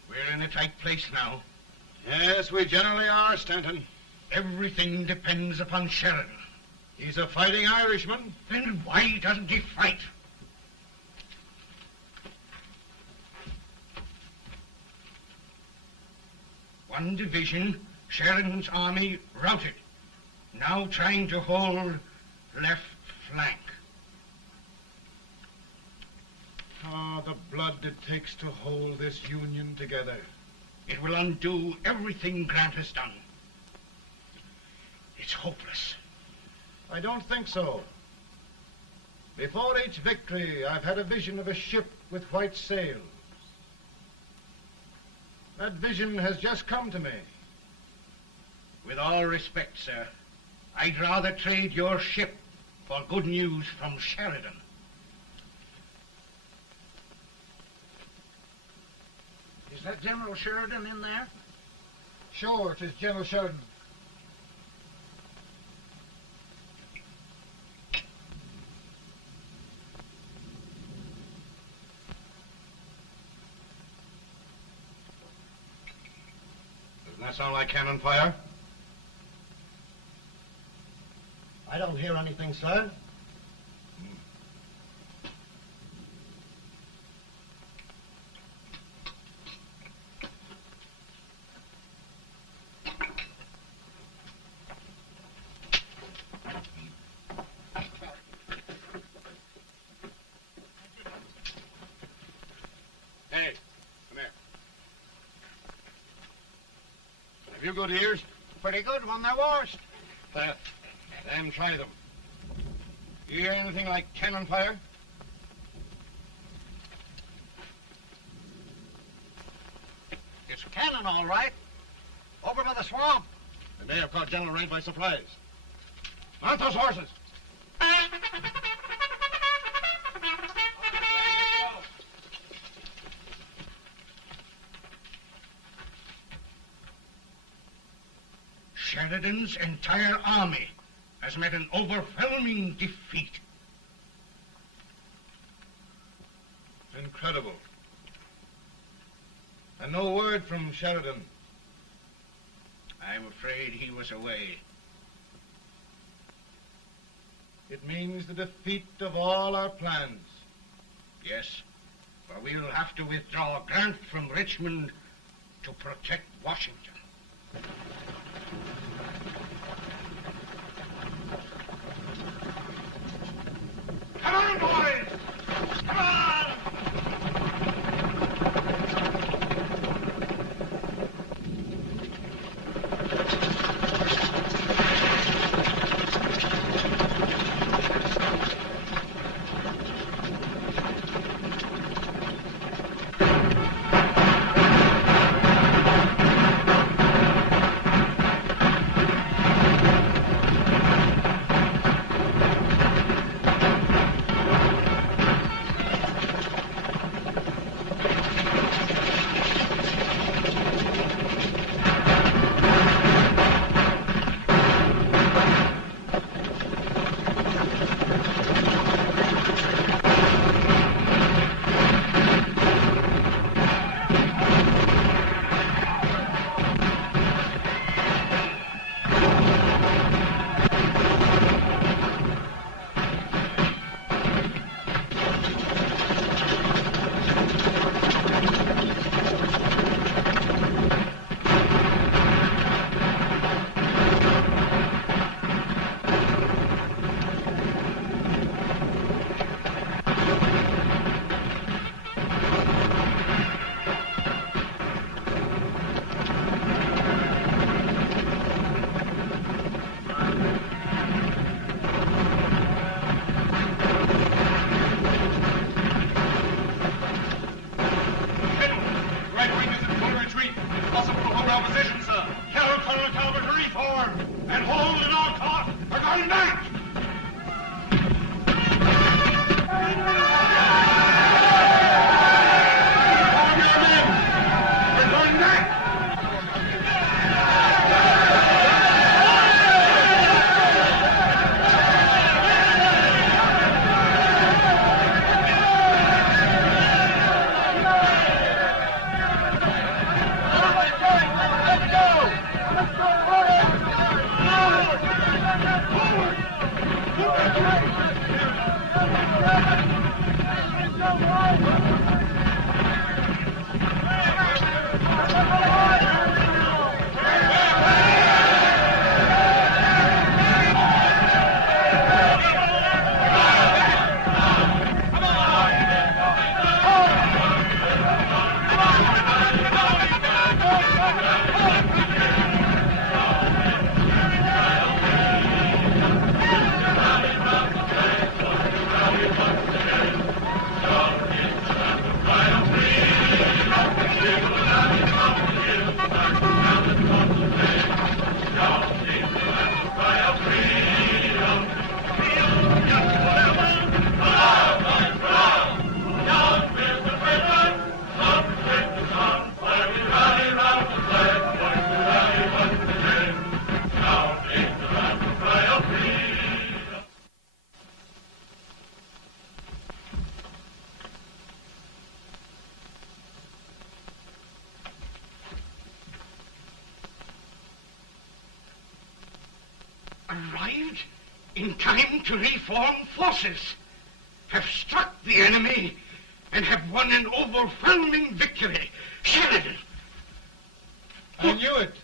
We're in a tight place now. Yes, we generally are, Stanton. Everything depends upon Sheridan. He's a fighting Irishman. Then why doesn't he fight? One division, Sheridan's army, routed. Now trying to hold left flank. Ah, the blood it takes to hold this Union together. It will undo everything Grant has done. It's hopeless. I don't think so. Before each victory, I've had a vision of a ship with white sails. That vision has just come to me. With all respect, sir, I'd rather trade your ship for good news from Sheridan. Is that General Sheridan in there? Sure, it is General Sheridan. Doesn't that sound like cannon fire? I don't hear anything, sir. Hey, come here. Have you good ears? Pretty good when they're washed. Then try them. You hear anything like cannon fire? It's cannon, all right. Over by the swamp. And they have caught General Wright by surprise. Mount those horses. Sheridan's entire army has met an overwhelming defeat. Incredible. And no word from Sheridan. I'm afraid he was away. It means the defeat of all our plans. Yes, for we'll have to withdraw Grant from Richmond to protect Washington. Come on, boys! Come on! Arrived in time to reform forces, have struck the enemy, and have won an overwhelming victory. Sheridan! I knew it.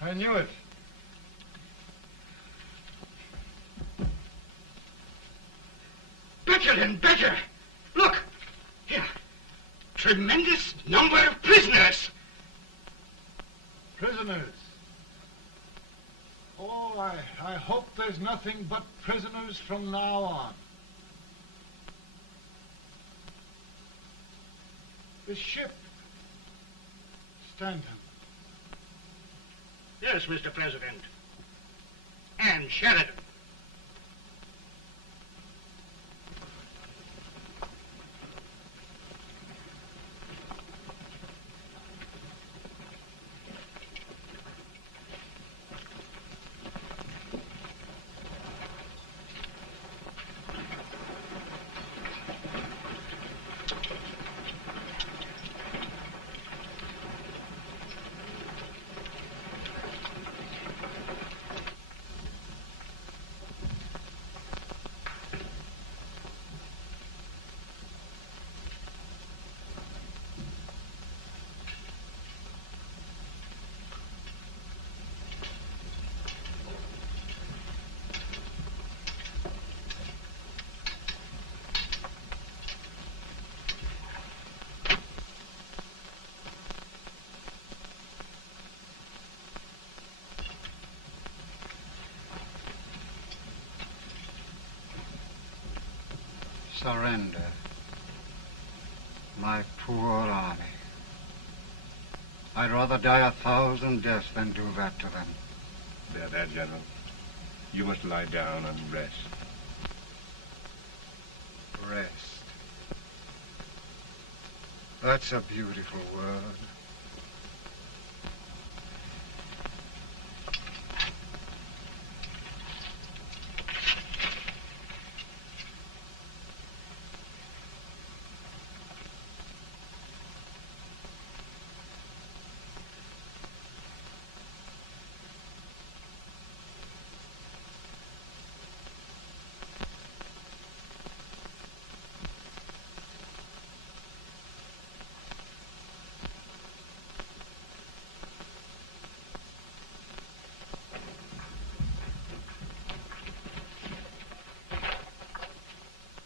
I knew it. Better and better. Look, here. Tremendous number of prisoners. Prisoners? Oh, I hope there's nothing but prisoners from now on. The ship. Stanton. Yes, Mr. President. And Sheridan. Surrender. My poor army. I'd rather die 1,000 deaths than do that to them. There, General. You must lie down and rest. Rest. That's a beautiful word.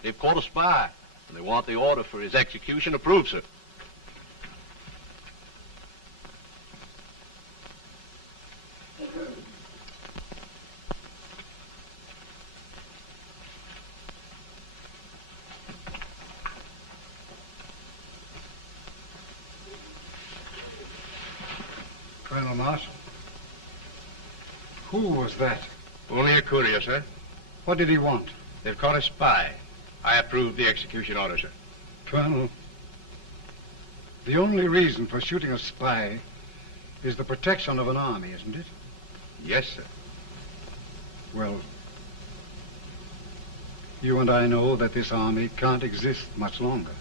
They've caught a spy, and they want the order for his execution approved, sir. Colonel Marshall, who was that? Only a courier, sir. What did he want? They've caught a spy. I approve the execution order, sir. Colonel, the only reason for shooting a spy is the protection of an army, isn't it? Yes, sir. Well, you and I know that this army can't exist much longer.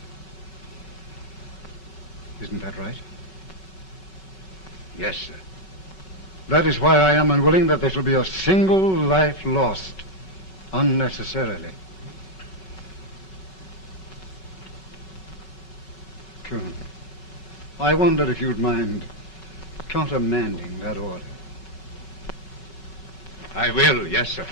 Isn't that right? Yes, sir. That is why I am unwilling that there shall be a single life lost unnecessarily. Colonel, I wonder if you'd mind countermanding that order. I will, yes, sir.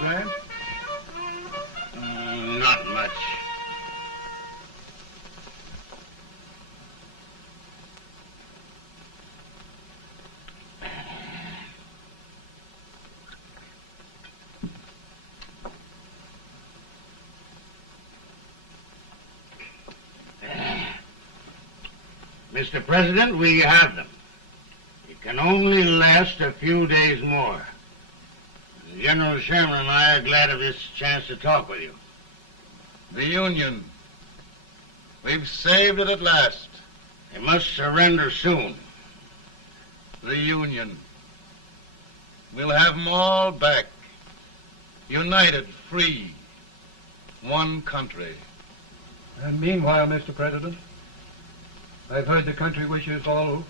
Grant? Not much. Mr. President, we have them. It can only last a few days more. General Sherman and I are glad of this chance to talk with you. The Union. We've saved it at last. They must surrender soon. The Union. We'll have them all back. United, free. One country. And meanwhile, Mr. President, I've heard the country wishes all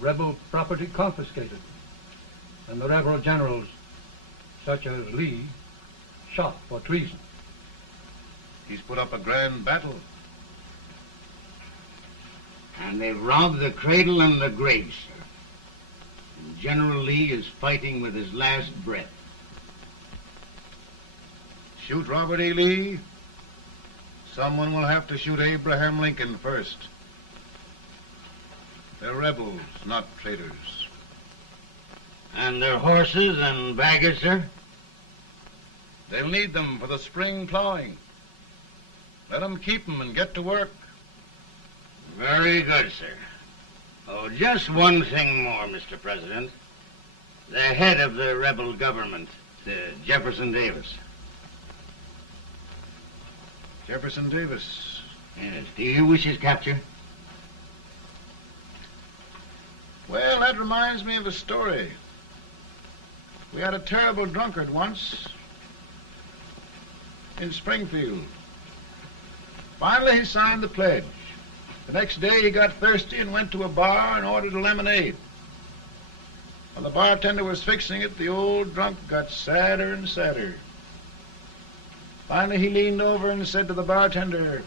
rebel property confiscated, and the rebel generals, such as Lee, shot for treason. He's put up a grand battle. And they've robbed the cradle and the grave, sir. And General Lee is fighting with his last breath. Shoot Robert E. Lee? Someone will have to shoot Abraham Lincoln first. They're rebels, not traitors. And their horses and baggage, sir? They'll need them for the spring plowing. Let them keep them and get to work. Very good, sir. Oh, just one thing more, Mr. President. The head of the rebel government, Jefferson Davis. Jefferson Davis. Yes. Do you wish his capture? Well, that reminds me of a story. We had a terrible drunkard once in Springfield. Finally, he signed the pledge. The next day, he got thirsty and went to a bar and ordered a lemonade. While the bartender was fixing it, the old drunk got sadder and sadder. Finally, he leaned over and said to the bartender,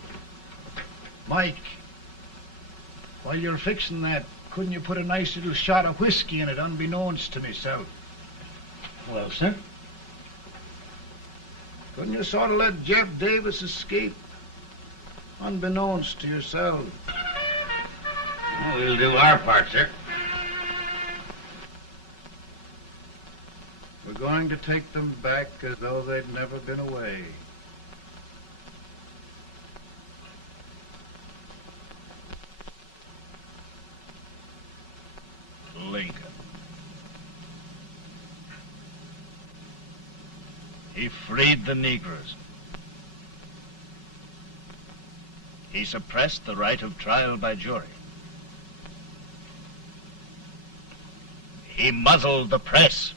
"Mike, while you're fixing that, couldn't you put a nice little shot of whiskey in it, unbeknownst to myself?" Well, sir? Couldn't you sort of let Jeff Davis escape, unbeknownst to yourself? Well, we'll do our part, sir. We're going to take them back as though they'd never been away. Lincoln. He freed the Negroes. He suppressed the right of trial by jury. He muzzled the press.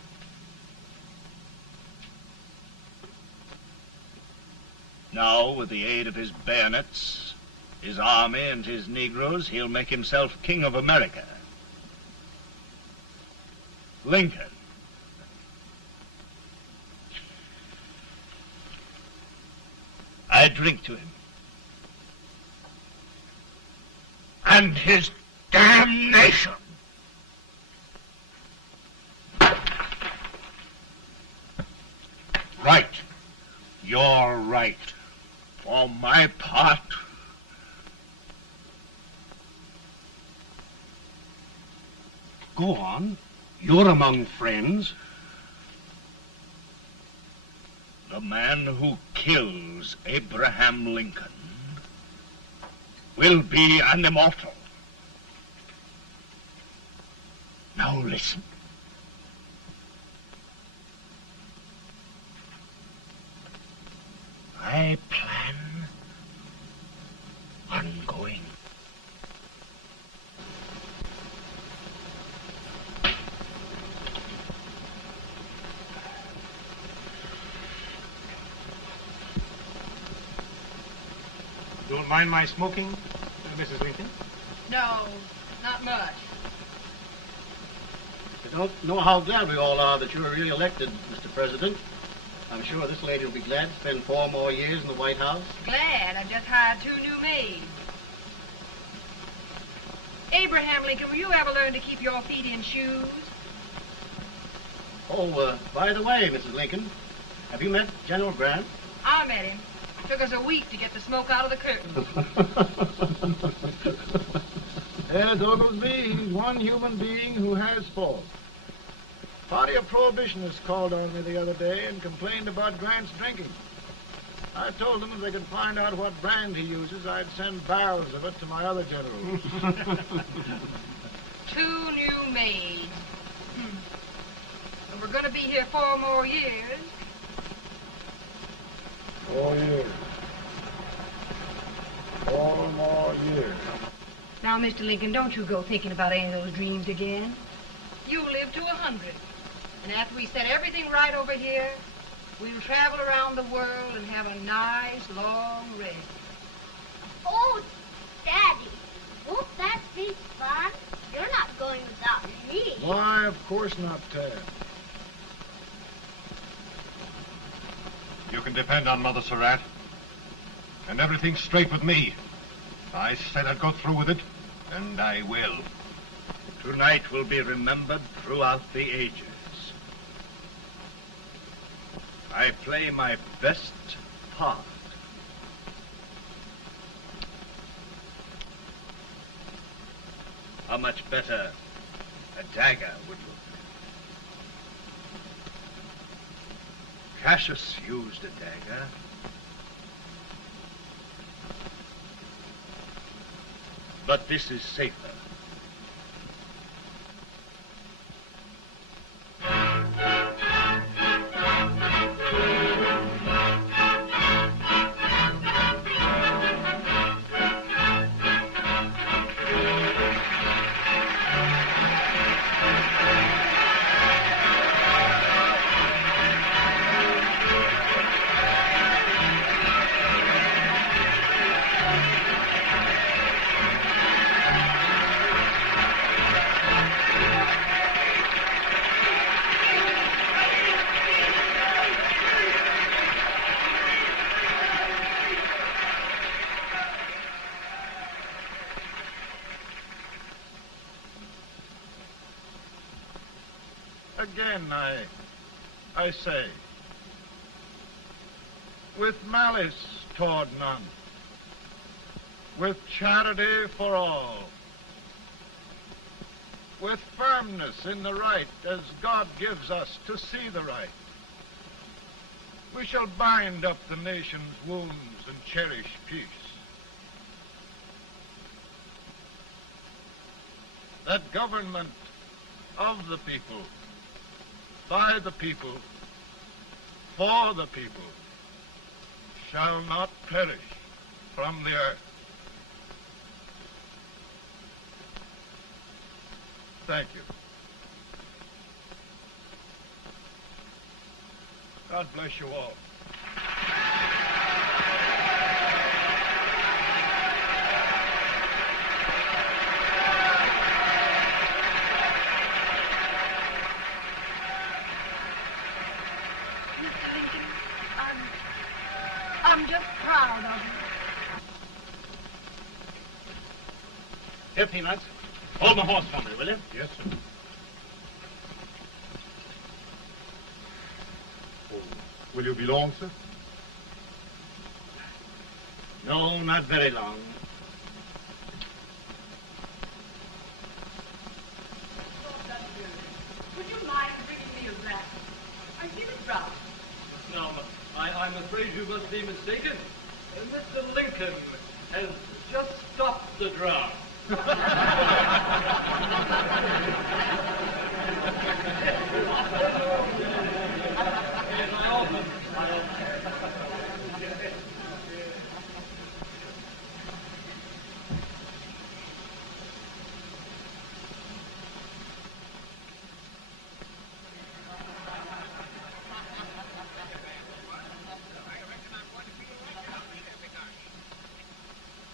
Now, with the aid of his bayonets, his army, and his Negroes, he'll make himself king of America. Lincoln. I drink to him. And his damnation. Right. You're right. For my part, Go on. You're among friends. the man who kills Abraham Lincoln will be an immortal. Now listen. I plan on going. Don't mind my smoking, Mrs. Lincoln? No, not much. I don't know how glad we all are that you were really elected, Mr. President. I'm sure this lady will be glad to spend 4 more years in the White House. Glad. I just hired 2 new maids. Abraham Lincoln, will you ever learn to keep your feet in shoes? Oh, by the way, Mrs. Lincoln, have you met General Grant? I met him. Took us a week to get the smoke out of the curtain. As Oglesby, he's one human being who has faults. Party of Prohibitionists called on me the other day and complained about Grant's drinking. I told them if they could find out what brand he uses, I'd send barrels of it to my other generals. 2 new maids. And we're going to be here 4 more years. 4 years. 4 more years. Now, Mr. Lincoln, don't you go thinking about any of those dreams again. You live to 100. And after we set everything right over here, we'll travel around the world and have a nice, long rest. Oh, Daddy, won't that be fun? You're not going without me. Why, of course not, Tad. You can depend on Mother Surratt. And everything's straight with me. I said I'd go through with it, and I will. Tonight will be remembered throughout the ages. I play my best part. How much better a dagger would look. Cassius used a dagger. But this is safer. Again, I say, with malice toward none, with charity for all, with firmness in the right as God gives us to see the right, we shall bind up the nation's wounds and cherish peace. That government of the people, by the people, for the people, shall not perish from the earth. Thank you. God bless you all. I'm just proud of you. Here, Peanuts. Hold my horse for me, will you? Yes, sir. Oh, will you be long, sir? No, not very long. Would you mind bringing me a wrap? I feel it rough. No, I'm afraid you must be mistaken. Mr. Lincoln has just stopped the drum.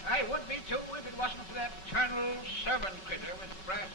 I would be too if it wasn't for that Colonel servant critter with brass